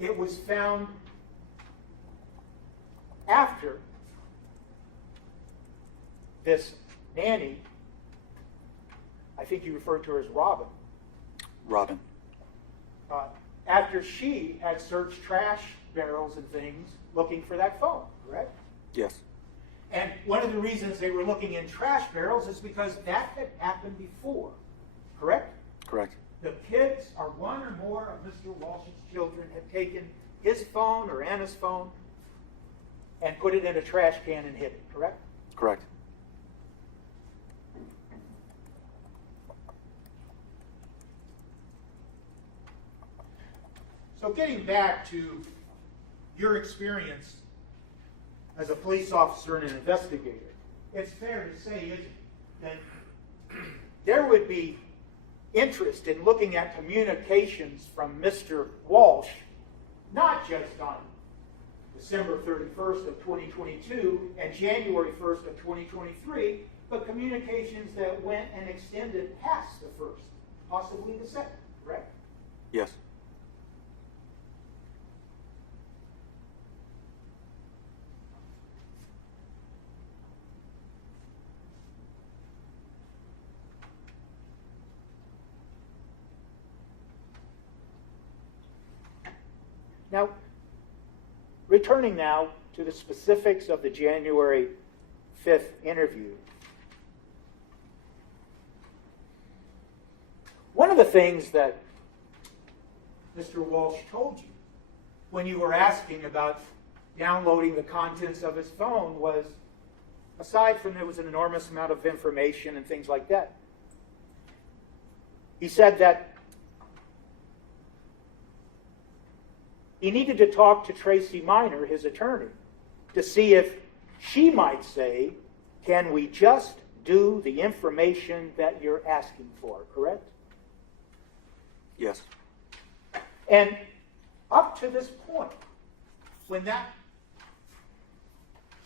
it was found after this nanny, I think you referred to her as Robin, after she had searched trash barrels and things looking for that phone, correct? Yes. And one of the reasons they were looking in trash barrels is because that had happened before, correct? Correct. The kids or one or more of Mr. Walsh's children had taken his phone or Anna's phone and put it in a trash can and hid it, correct? Correct. So getting back to your experience as a police officer and an investigator, it's fair to say, isn't it, that there would be interest in looking at communications from Mr. Walsh, not just on December 31st of 2022 and January 1st of 2023, but communications that went and extended past the 1st, possibly the 2nd, correct? Yes. Now, returning now to the specifics of the January 5th interview. One of the things that Mr. Walsh told you when you were asking about downloading the contents of his phone was, aside from there was an enormous amount of information and things like that, he said that he needed to talk to Tracy Minor, his attorney, to see if she might say, can we just do the information that you're asking for, correct? Yes. And up to this point, when that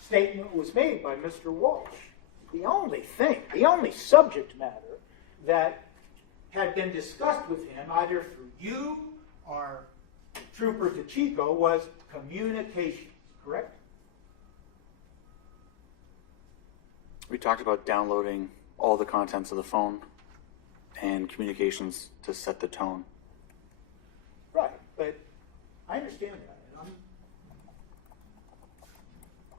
statement was made by Mr. Walsh, the only thing, the only subject matter that had been discussed with him, either through you or Trooper DeChico, was communications, correct? We talked about downloading all the contents of the phone and communications to set the tone. Right, but I understand that.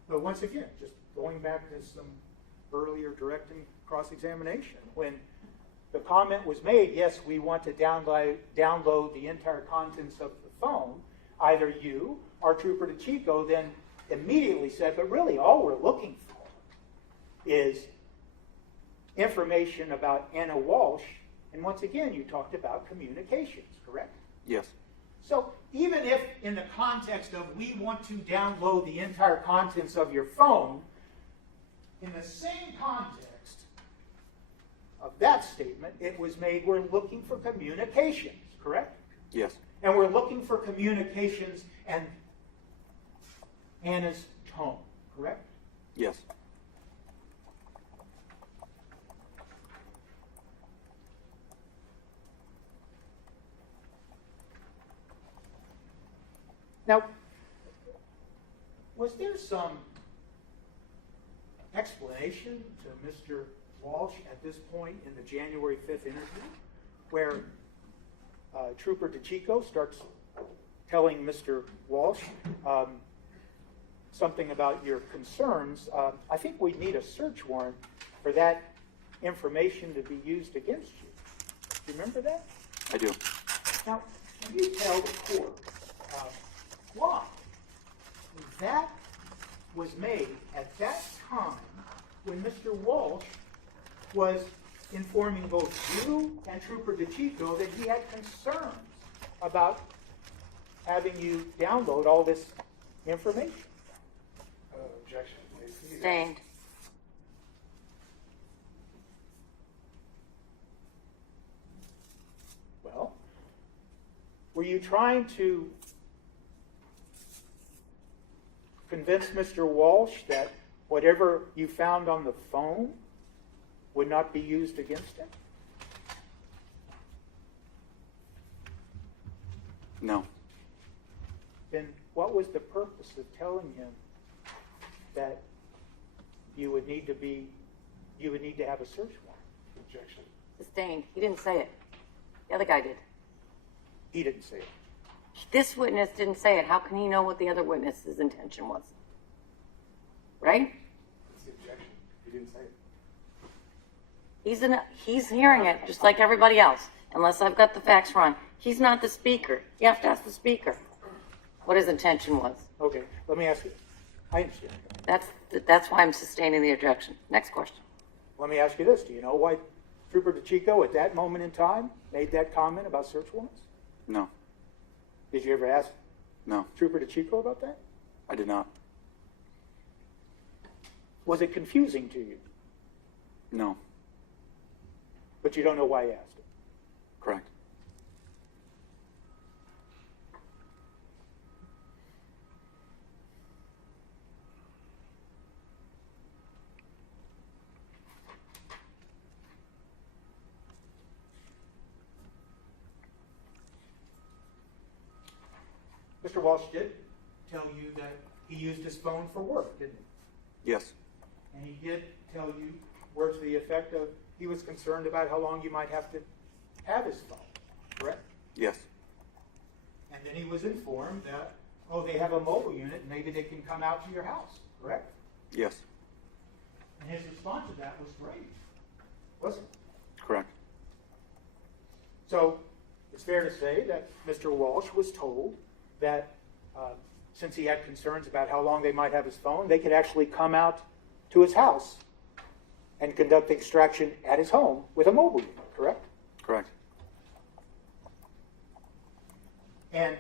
But once again, just going back to some earlier direct and cross-examination, when the comment was made, yes, we want to download the entire contents of the phone, either you or Trooper DeChico then immediately said, but really all we're looking for is information about Anna Walsh, and once again you talked about communications, correct? Yes. So even if in the context of we want to download the entire contents of your phone, in the same context of that statement, it was made we're looking for communications, correct? Yes. And we're looking for communications and Anna's tone, correct? Yes. Now, was there some explanation to Mr. Walsh at this point in the January 5th interview where Trooper DeChico starts telling Mr. Walsh something about your concerns? I think we need a search warrant for that information to be used against you. Do you remember that? I do. Now, can you tell the court why that was made at that time when Mr. Walsh was informing both you and Trooper DeChico that he had concerns about having you download all this information? Objection. Sustained. Well, were you trying to convince Mr. Walsh that whatever you found on the phone would not be used against him? No. Then what was the purpose of telling him that you would need to have a search warrant? Objection. Sustained. He didn't say it. The other guy did. He didn't say it. This witness didn't say it. How can he know what the other witness's intention was? Right? That's the objection. He didn't say it. He's hearing it just like everybody else. Unless I've got the facts wrong. He's not the speaker. You have to ask the speaker what his intention was. Okay, let me ask you. I understand. That's why I'm sustaining the objection. Next question. Let me ask you this. Do you know why Trooper DeChico at that moment in time made that comment about search warrants? No. Did you ever ask No. Trooper DeChico about that? I did not. Was it confusing to you? No. But you don't know why he asked it? Correct. Mr. Walsh did tell you that he used his phone for work, didn't he? Yes. And he did tell you words to the effect of he was concerned about how long you might have to have his phone, correct? Yes. And then he was informed that, oh, they have a mobile unit, maybe they can come out to your house, correct? Yes. And his response to that was great, wasn't it? Correct. So it's fair to say that Mr. Walsh was told that since he had concerns about how long they might have his phone, they could actually come out to his house and conduct the extraction at his home with a mobile unit, correct? Correct. And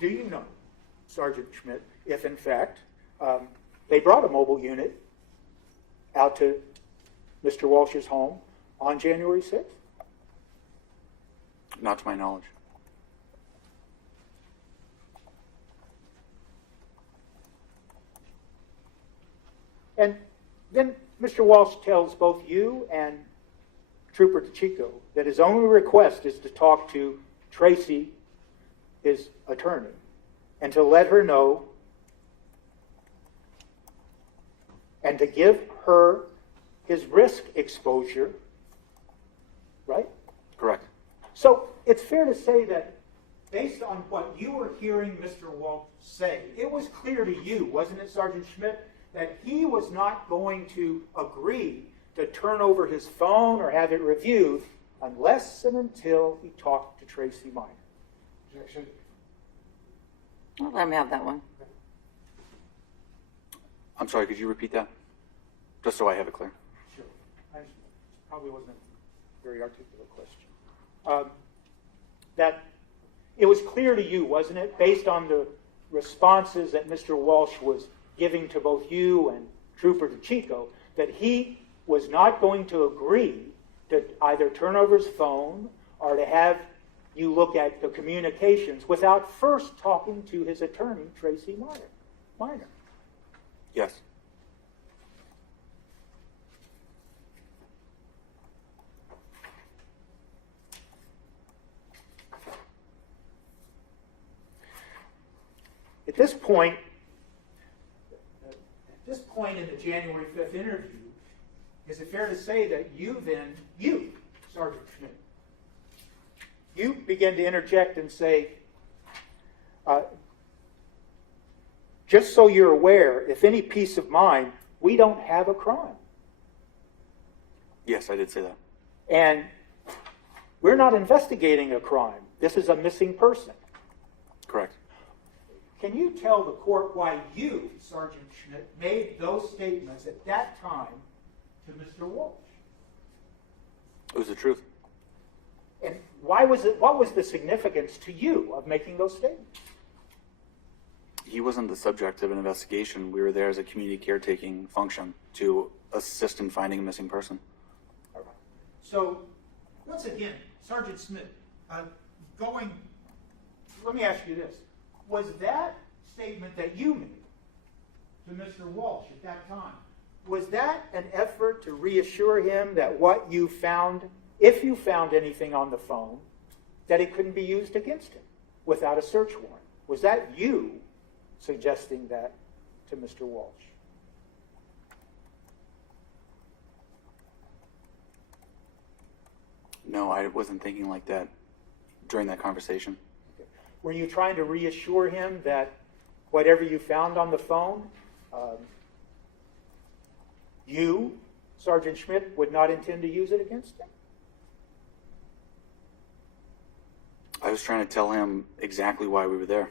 do you know, Sergeant Schmidt, if in fact they brought a mobile unit out to Mr. Walsh's home on January 6th? Not to my knowledge. And then Mr. Walsh tells both you and Trooper DeChico that his only request is to talk to Tracy, his attorney, and to let her know and to give her his risk exposure, right? Correct. So it's fair to say that based on what you were hearing Mr. Walsh say, it was clear to you, wasn't it, Sergeant Schmidt, that he was not going to agree to turn over his phone or have it reviewed unless and until he talked to Tracy Minor. Objection. I'll let him have that one. I'm sorry, could you repeat that? Just so I have it clear. Sure. Probably wasn't a very articulate question. That it was clear to you, wasn't it, based on the responses that Mr. Walsh was giving to both you and Trooper DeChico, that he was not going to agree to either turn over his phone or to have you look at the communications without first talking to his attorney, Tracy Minor. Yes. At this point in the January 5th interview, is it fair to say that you, Sergeant Schmidt, you begin to interject and say, just so you're aware, if any peace of mind, we don't have a crime. Yes, I did say that. And we're not investigating a crime. This is a missing person. Correct. Can you tell the court why you, Sergeant Schmidt, made those statements at that time to Mr. Walsh? It was the truth. And why was it? What was the significance to you of making those statements? He wasn't the subject of an investigation. We were there as a community caretaking function to assist in finding a missing person. All right. So, once again, Sergeant Schmidt, let me ask you this. Was that statement that you made to Mr. Walsh at that time, was that an effort to reassure him that what you found, if you found anything on the phone, that it couldn't be used against him without a search warrant? Was that you suggesting that to Mr. Walsh? No, I wasn't thinking like that during that conversation. Okay. Were you trying to reassure him that whatever you found on the phone, you, Sergeant Schmidt, would not intend to use it against him? I was trying to tell him exactly why we were there.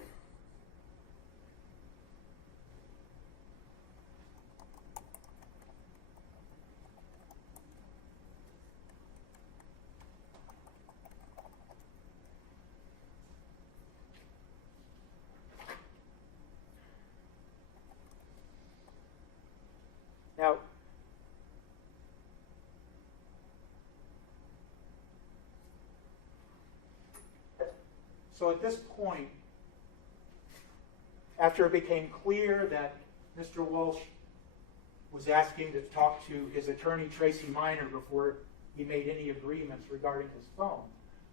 Now, so at this point, after it became clear that Mr. Walsh was asking to talk to his attorney, Tracy Minor, before he made any agreements regarding his phone,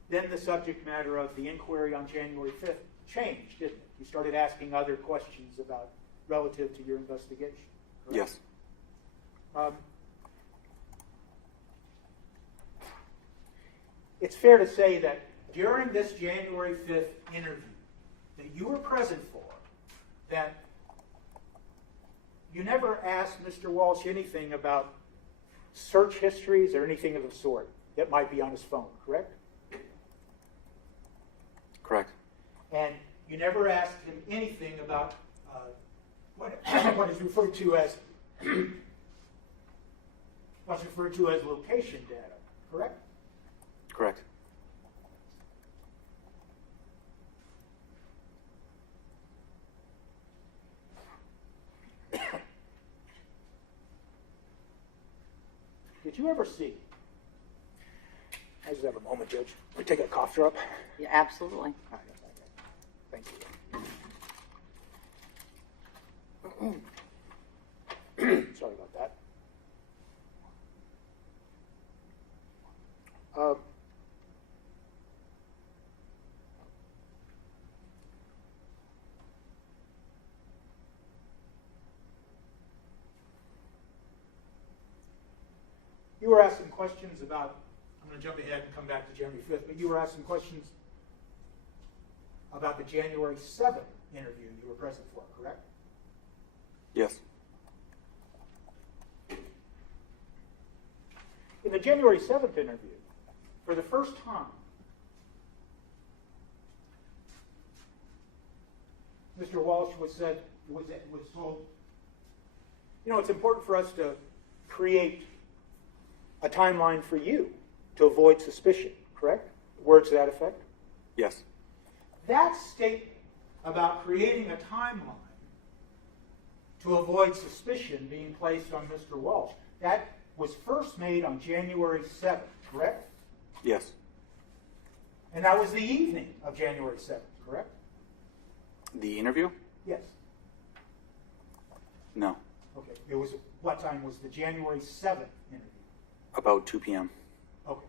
then the subject matter of the inquiry on January 5th changed, didn't it? You started asking other questions about relative to your investigation. Correct? Yes. It's fair to say that during this January 5th interview that you were present for, that you never asked Mr. Walsh anything about search histories or anything of the sort that might be on his phone, correct? Correct. And you never asked him anything about what is referred to as what's referred to as location data, correct? Correct. did you ever see? I just have a moment, Judge. We take a cough drop. Yeah, absolutely. Thank you. Sorry about that. You were asking questions about, I'm going to jump ahead and come back to January 5th, but you were asking questions about the January 7th interview you were present for, correct? Yes. In the January 7th interview, for the first time, Mr. Walsh was told, you know, it's important for us to create a timeline for you to avoid suspicion, correct? Words to that effect? Yes. That statement about creating a timeline to avoid suspicion being placed on Mr. Walsh, that was first made on January 7th, correct? Yes. And that was the evening of January 7th, correct? The interview? Yes. No. Okay. It was, what time was the January 7th interview? About 2 p.m. Okay.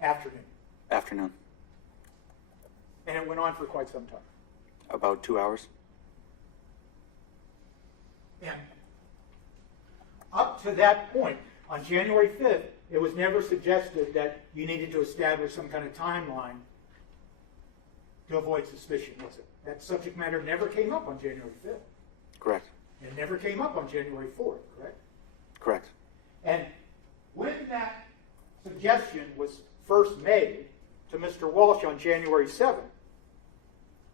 Afternoon. Afternoon. And it went on for quite some time. About 2 hours. And up to that point, on January 5th, it was never suggested that you needed to establish some kind of timeline to avoid suspicion, was it? That subject matter never came up on January 5th. Correct. It never came up on January 4th, correct? Correct. And when that suggestion was first made to Mr. Walsh on January 7th,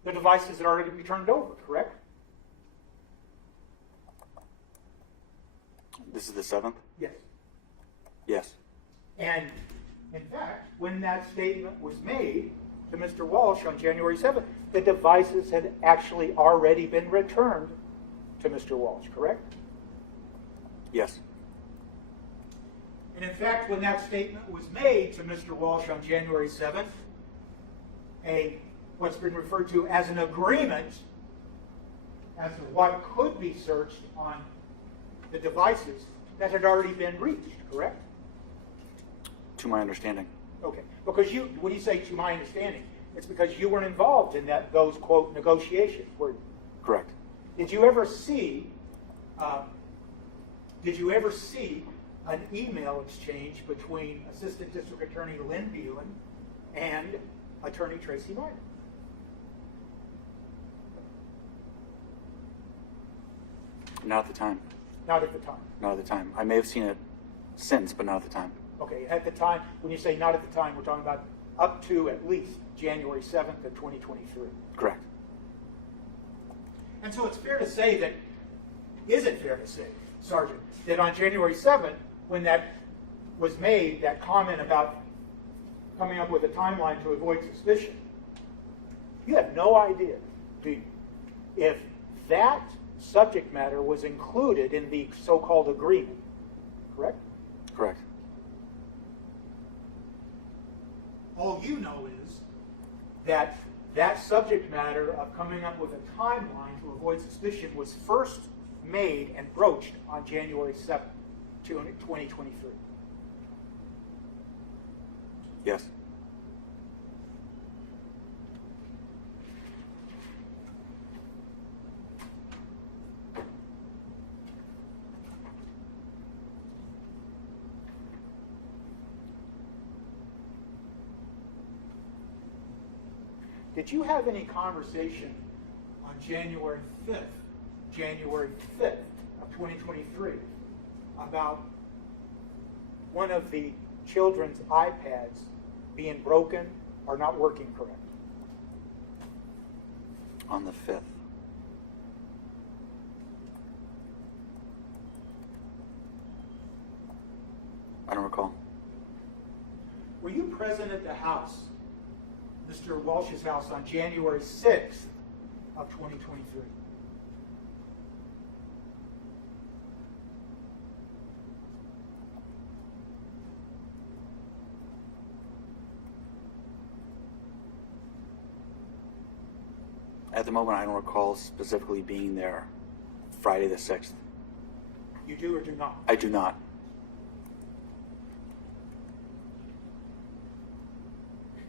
the devices had already been turned over, correct? This is the 7th? Yes. Yes. And in fact, when that statement was made to Mr. Walsh on January 7th, the devices had actually already been returned to Mr. Walsh, correct? Yes. And in fact, when that statement was made to Mr. Walsh on January 7th, what's been referred to as an agreement as to what could be searched on the devices that had already been reached, correct? To my understanding. Okay, because when you say to my understanding, it's because you weren't involved in those, quote, negotiations, were you? Correct. Did you ever see an email exchange between Assistant District Attorney Lynn Beelan and Attorney Tracy Meyer? Not at the time. Not at the time. Not at the time. I may have seen it since, but not at the time. Okay, at the time, when you say not at the time, we're talking about up to at least January 7th of 2023. Correct. And so it's fair to say that, is it fair to say, Sergeant, that on January 7th, when that was made, that comment about coming up with a timeline to avoid suspicion, you have no idea, do you, if that subject matter was included in the so-called agreement, correct? Correct. All you know is that that subject matter of coming up with a timeline to avoid suspicion was first made and broached on January 7th, 2023. Yes. Did you have any conversation on January 5th of 2023 about one of the children's iPads being broken or not working correct? On the 5th. I don't recall. Were you present at the house, Mr. Walsh's house, on January 6th of 2023? At the moment, I don't recall specifically being there Friday the 6th. You do or do not? I do not.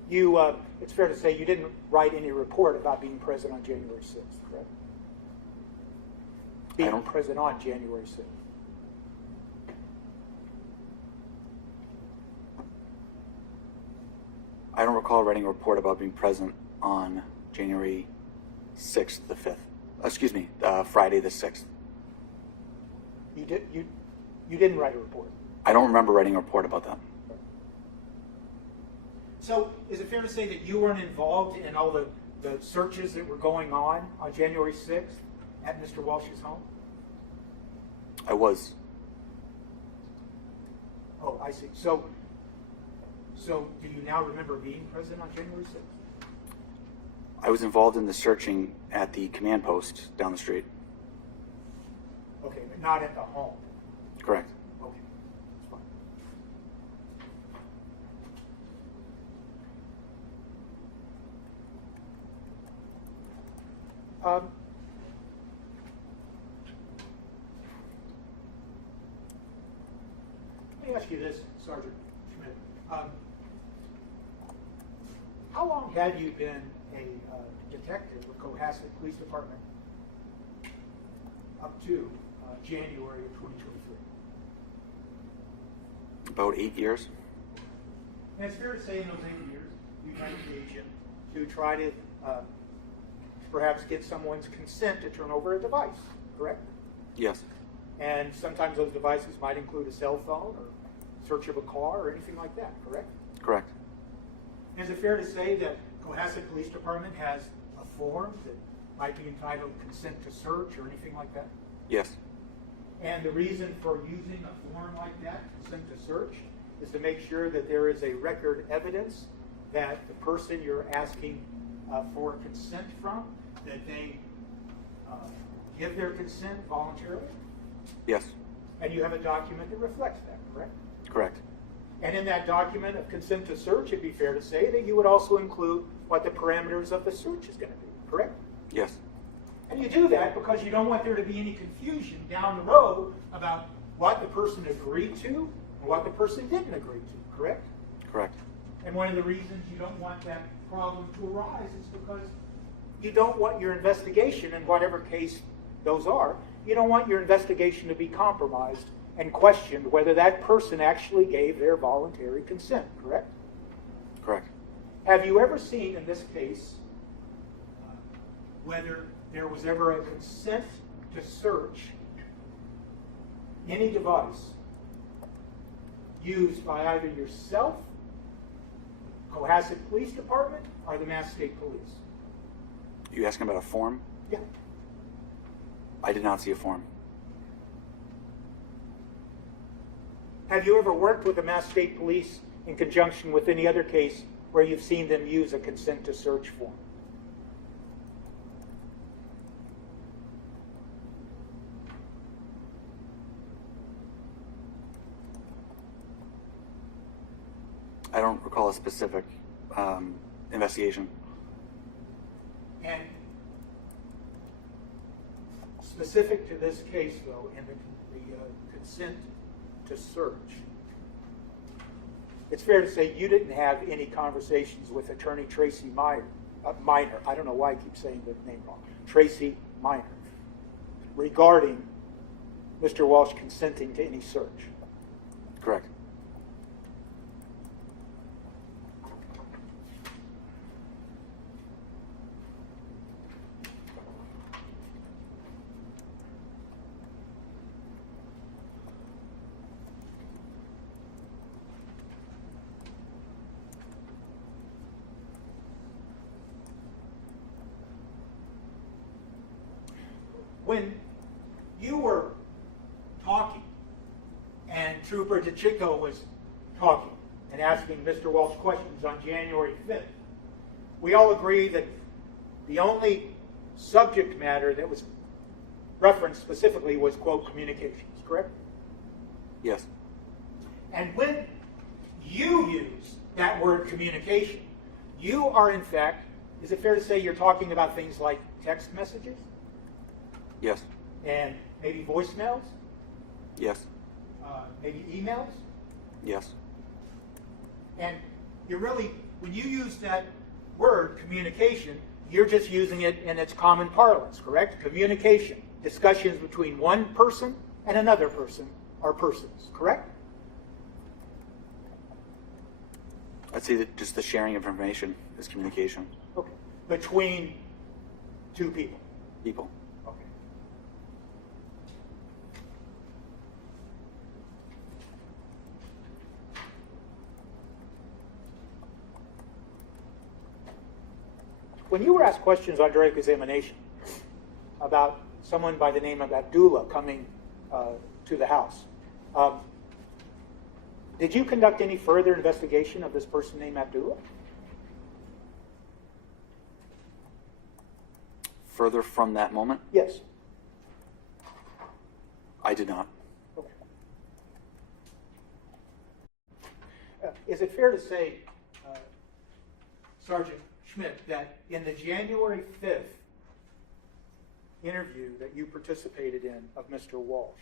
You, it's fair to say you didn't write any report about being present on January 6th, correct? Being don't- present on January 6th. I don't recall writing a report about being present on January 6th, the 5th. Excuse me, Friday the 6th. You didn't write a report. I don't remember writing a report about that. So is it fair to say that you weren't involved in all the searches that were going on January 6th at Mr. Walsh's home? I was. Oh, I see. So do you now remember being present on January 6th? I was involved in the searching at the command post down the street. Okay, but not at the home. Correct. Okay, that's fine. Let me ask you this, Sergeant Schmidt. How long had you been a detective with Cohasset Police Department up to January of 2023? About 8 years. And it's fair to say in those 8 years, you tried to engage in to try to perhaps get someone's consent to turn over a device, correct? Yes. And sometimes those devices might include a cell phone or search of a car or anything like that, correct? Correct. Is it fair to say that Cohasset Police Department has a form that might be entitled consent to search or anything like that? Yes. And the reason for using a form like that, consent to search, is to make sure that there is a record evidence that the person you're asking for consent from, that they give their consent voluntarily? Yes. And you have a document that reflects that, correct? Correct. And in that document of consent to search, it'd be fair to say that you would also include what the parameters of the search is going to be, correct? Yes. And you do that because you don't want there to be any confusion down the road about what the person agreed to and what the person didn't agree to, correct? Correct. And one of the reasons you don't want that problem to arise is because you don't want your investigation, in whatever case those are, you don't want your investigation to be compromised and questioned whether that person actually gave their voluntary consent, correct? Correct. Have you ever seen in this case whether there was ever a consent to search any device used by either yourself, Cohasset Police Department, or the Mass State Police? You asking about a form? Yeah. I did not see a form. Have you ever worked with the Mass State Police in conjunction with any other case where you've seen them use a consent to search form? I don't recall a specific investigation. And specific to this case, though, and the consent to search, it's fair to say you didn't have any conversations with Attorney Tracy Minor. I don't know why I keep saying the name wrong. Tracy Minor, regarding Mr. Walsh consenting to any search. Correct. When you were talking and Trooper DeChico was talking and asking Mr. Walsh questions on January 5th, we all agree that the only subject matter that was referenced specifically was, quote, communications, correct? Yes. And when you use that word communication, you are in fact Is it fair to say you're talking about things like text messages Yes. and maybe voicemails, Yes. maybe emails? Yes. And you're really, when you use that word, communication, you're just using it in its common parlance, correct? Communication, discussions between one person and another person or persons, correct? I'd say that just the sharing of information is communication. Okay. Between two people. People. Okay. When you were asked questions on direct examination about someone by the name of Abdullah coming to the house, did you conduct any further investigation of this person named Abdullah? Further from that moment, Yes. I did not. Okay. Is it fair to say, Sergeant Schmidt, that in the January 5th interview that you participated in of Mr. Walsh,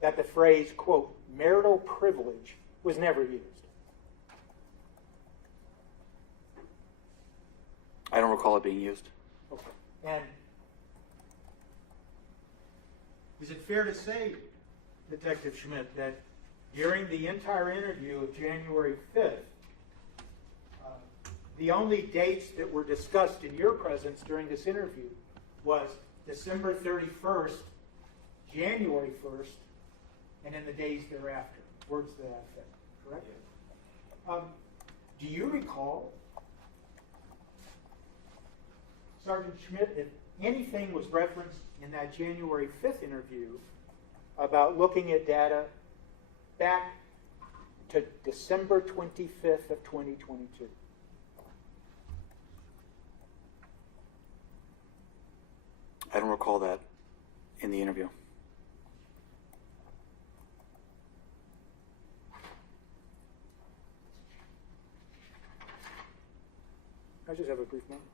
that the phrase, quote, marital privilege was never used? I don't recall it being used. Okay. And is it fair to say, Detective Schmidt, that during the entire interview of January 5th, the only dates that were discussed in your presence during this interview was December 31st, January 1st, and in the days thereafter, words to that effect, correct? Do you recall, Sergeant Schmidt, if anything was referenced in that January 5th interview about looking at data back to December 25th of 2022? I don't recall that in the interview. I just have a brief moment.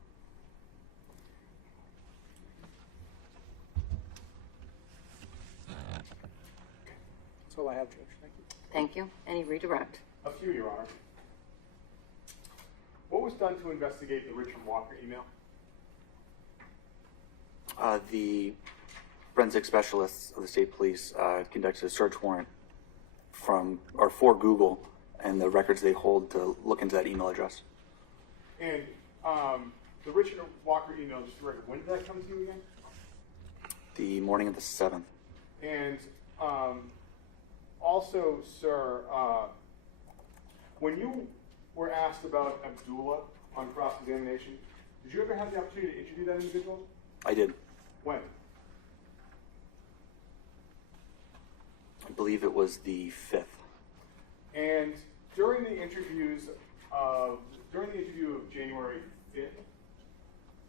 That's all I have, Judge. Thank you. Thank you. Any redirect? A few, Your Honor. What was done to investigate the Richard Walker email? The forensic specialists of the state police conducted a search warrant for Google and the records they hold to look into that email address. And the Richard Walker email, just to record, when did that come to you again? The morning of the 7th. And also, sir, when you were asked about Abdullah on cross-examination, did you ever have the opportunity to interview that individual? I did. When? I believe it was the 5th. And during the interview of January 5th,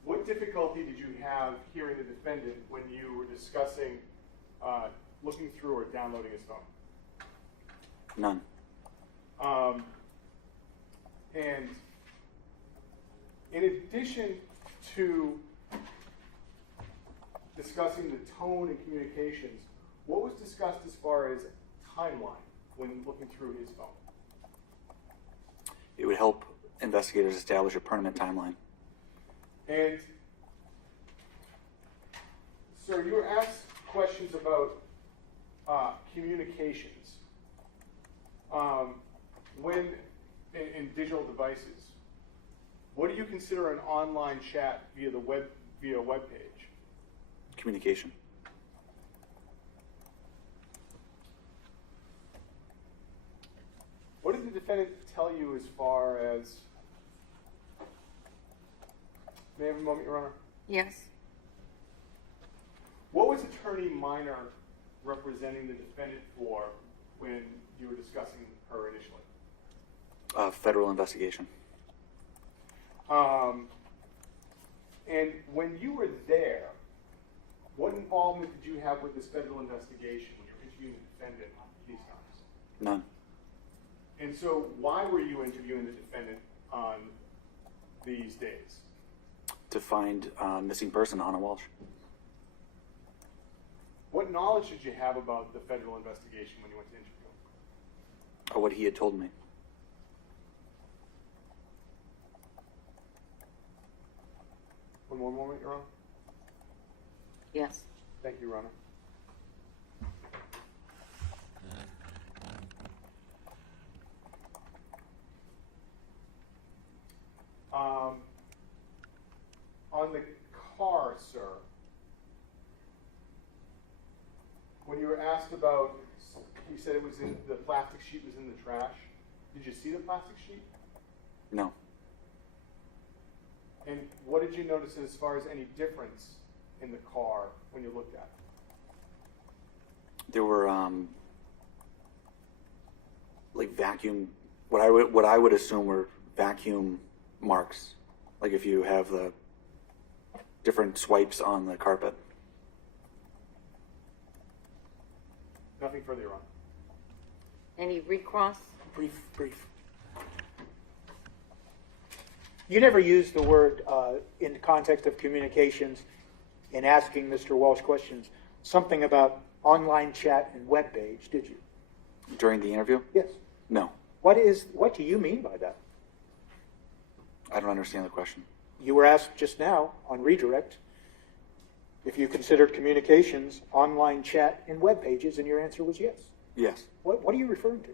what difficulty did you have hearing the defendant when you were discussing looking through or downloading his phone? None. And in addition to discussing the tone and communications, what was discussed as far as timeline when looking through his phone? It would help investigators establish a permanent timeline. And, sir, you were asked questions about communications when in digital devices. What do you consider an online chat via a web page? Communication. What did the defendant tell you as far as? May I have a moment, Your Honor? Yes. What was Attorney Minor representing the defendant for when you were discussing her initially? Federal investigation. And when you were there, what involvement did you have with this federal investigation when you were interviewing the defendant these times? None. And so why were you interviewing the defendant on these days? to find a missing person, Anna Walsh. What knowledge did you have about the federal investigation when you went to interview him? Or what he had told me. One more moment, Your Honor. Yes. Thank you, Your Honor. On the car, sir, when you were asked about, you said it was in, the plastic sheet was in the trash. Did you see the plastic sheet? No. And what did you notice as far as any difference in the car when you looked at it? There were like vacuum, what I would assume were vacuum marks, like if you have the different swipes on the carpet. Nothing further, Your Honor. Any recross? Brief. You never used the word in the context of communications in asking Mr. Walsh questions, something about online chat and web page, did you? During the interview? Yes. No. What do you mean by that? I don't understand the question. You were asked just now on redirect if you considered communications, online chat, and web pages, and your answer was yes. Yes. What are you referring to?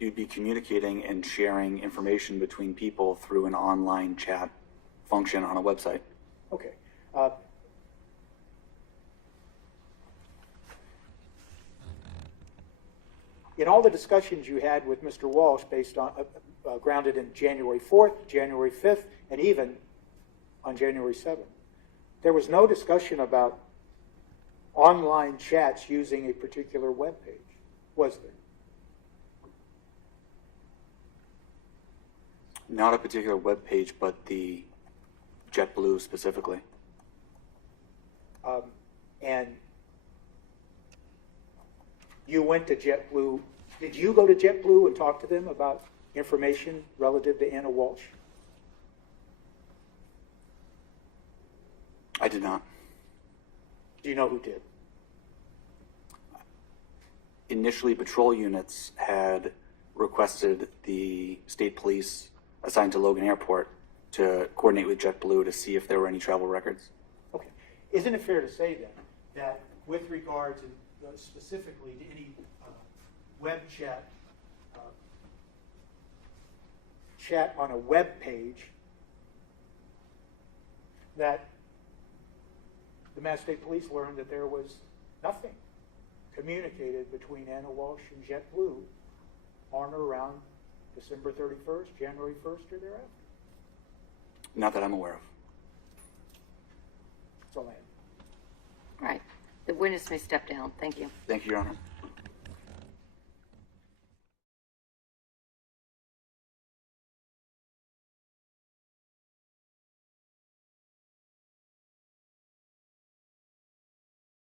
You'd be communicating and sharing information between people through an online chat function on a website. Okay. In all the discussions you had with Mr. Walsh based on, grounded in January 4th, January 5th, and even on January 7th, there was no discussion about online chats using a particular web page, was there? Not a particular web page, but the JetBlue specifically. And you went to JetBlue. Did you go to JetBlue and talk to them about information relative to Anna Walsh? I did not. Do you know who did? Initially, patrol units had requested the state police assigned to Logan Airport to coordinate with JetBlue to see if there were any travel records. Okay. Isn't it fair to say then that with regard to specifically to any web chat, chat on a web page, that the Mass State Police learned that there was nothing communicated between Anna Walsh and JetBlue on or around December 31st, January 1st, or thereafter? Not that I'm aware of. That's all I have. All right. The witness may step down. Thank you. Thank you, Your Honor.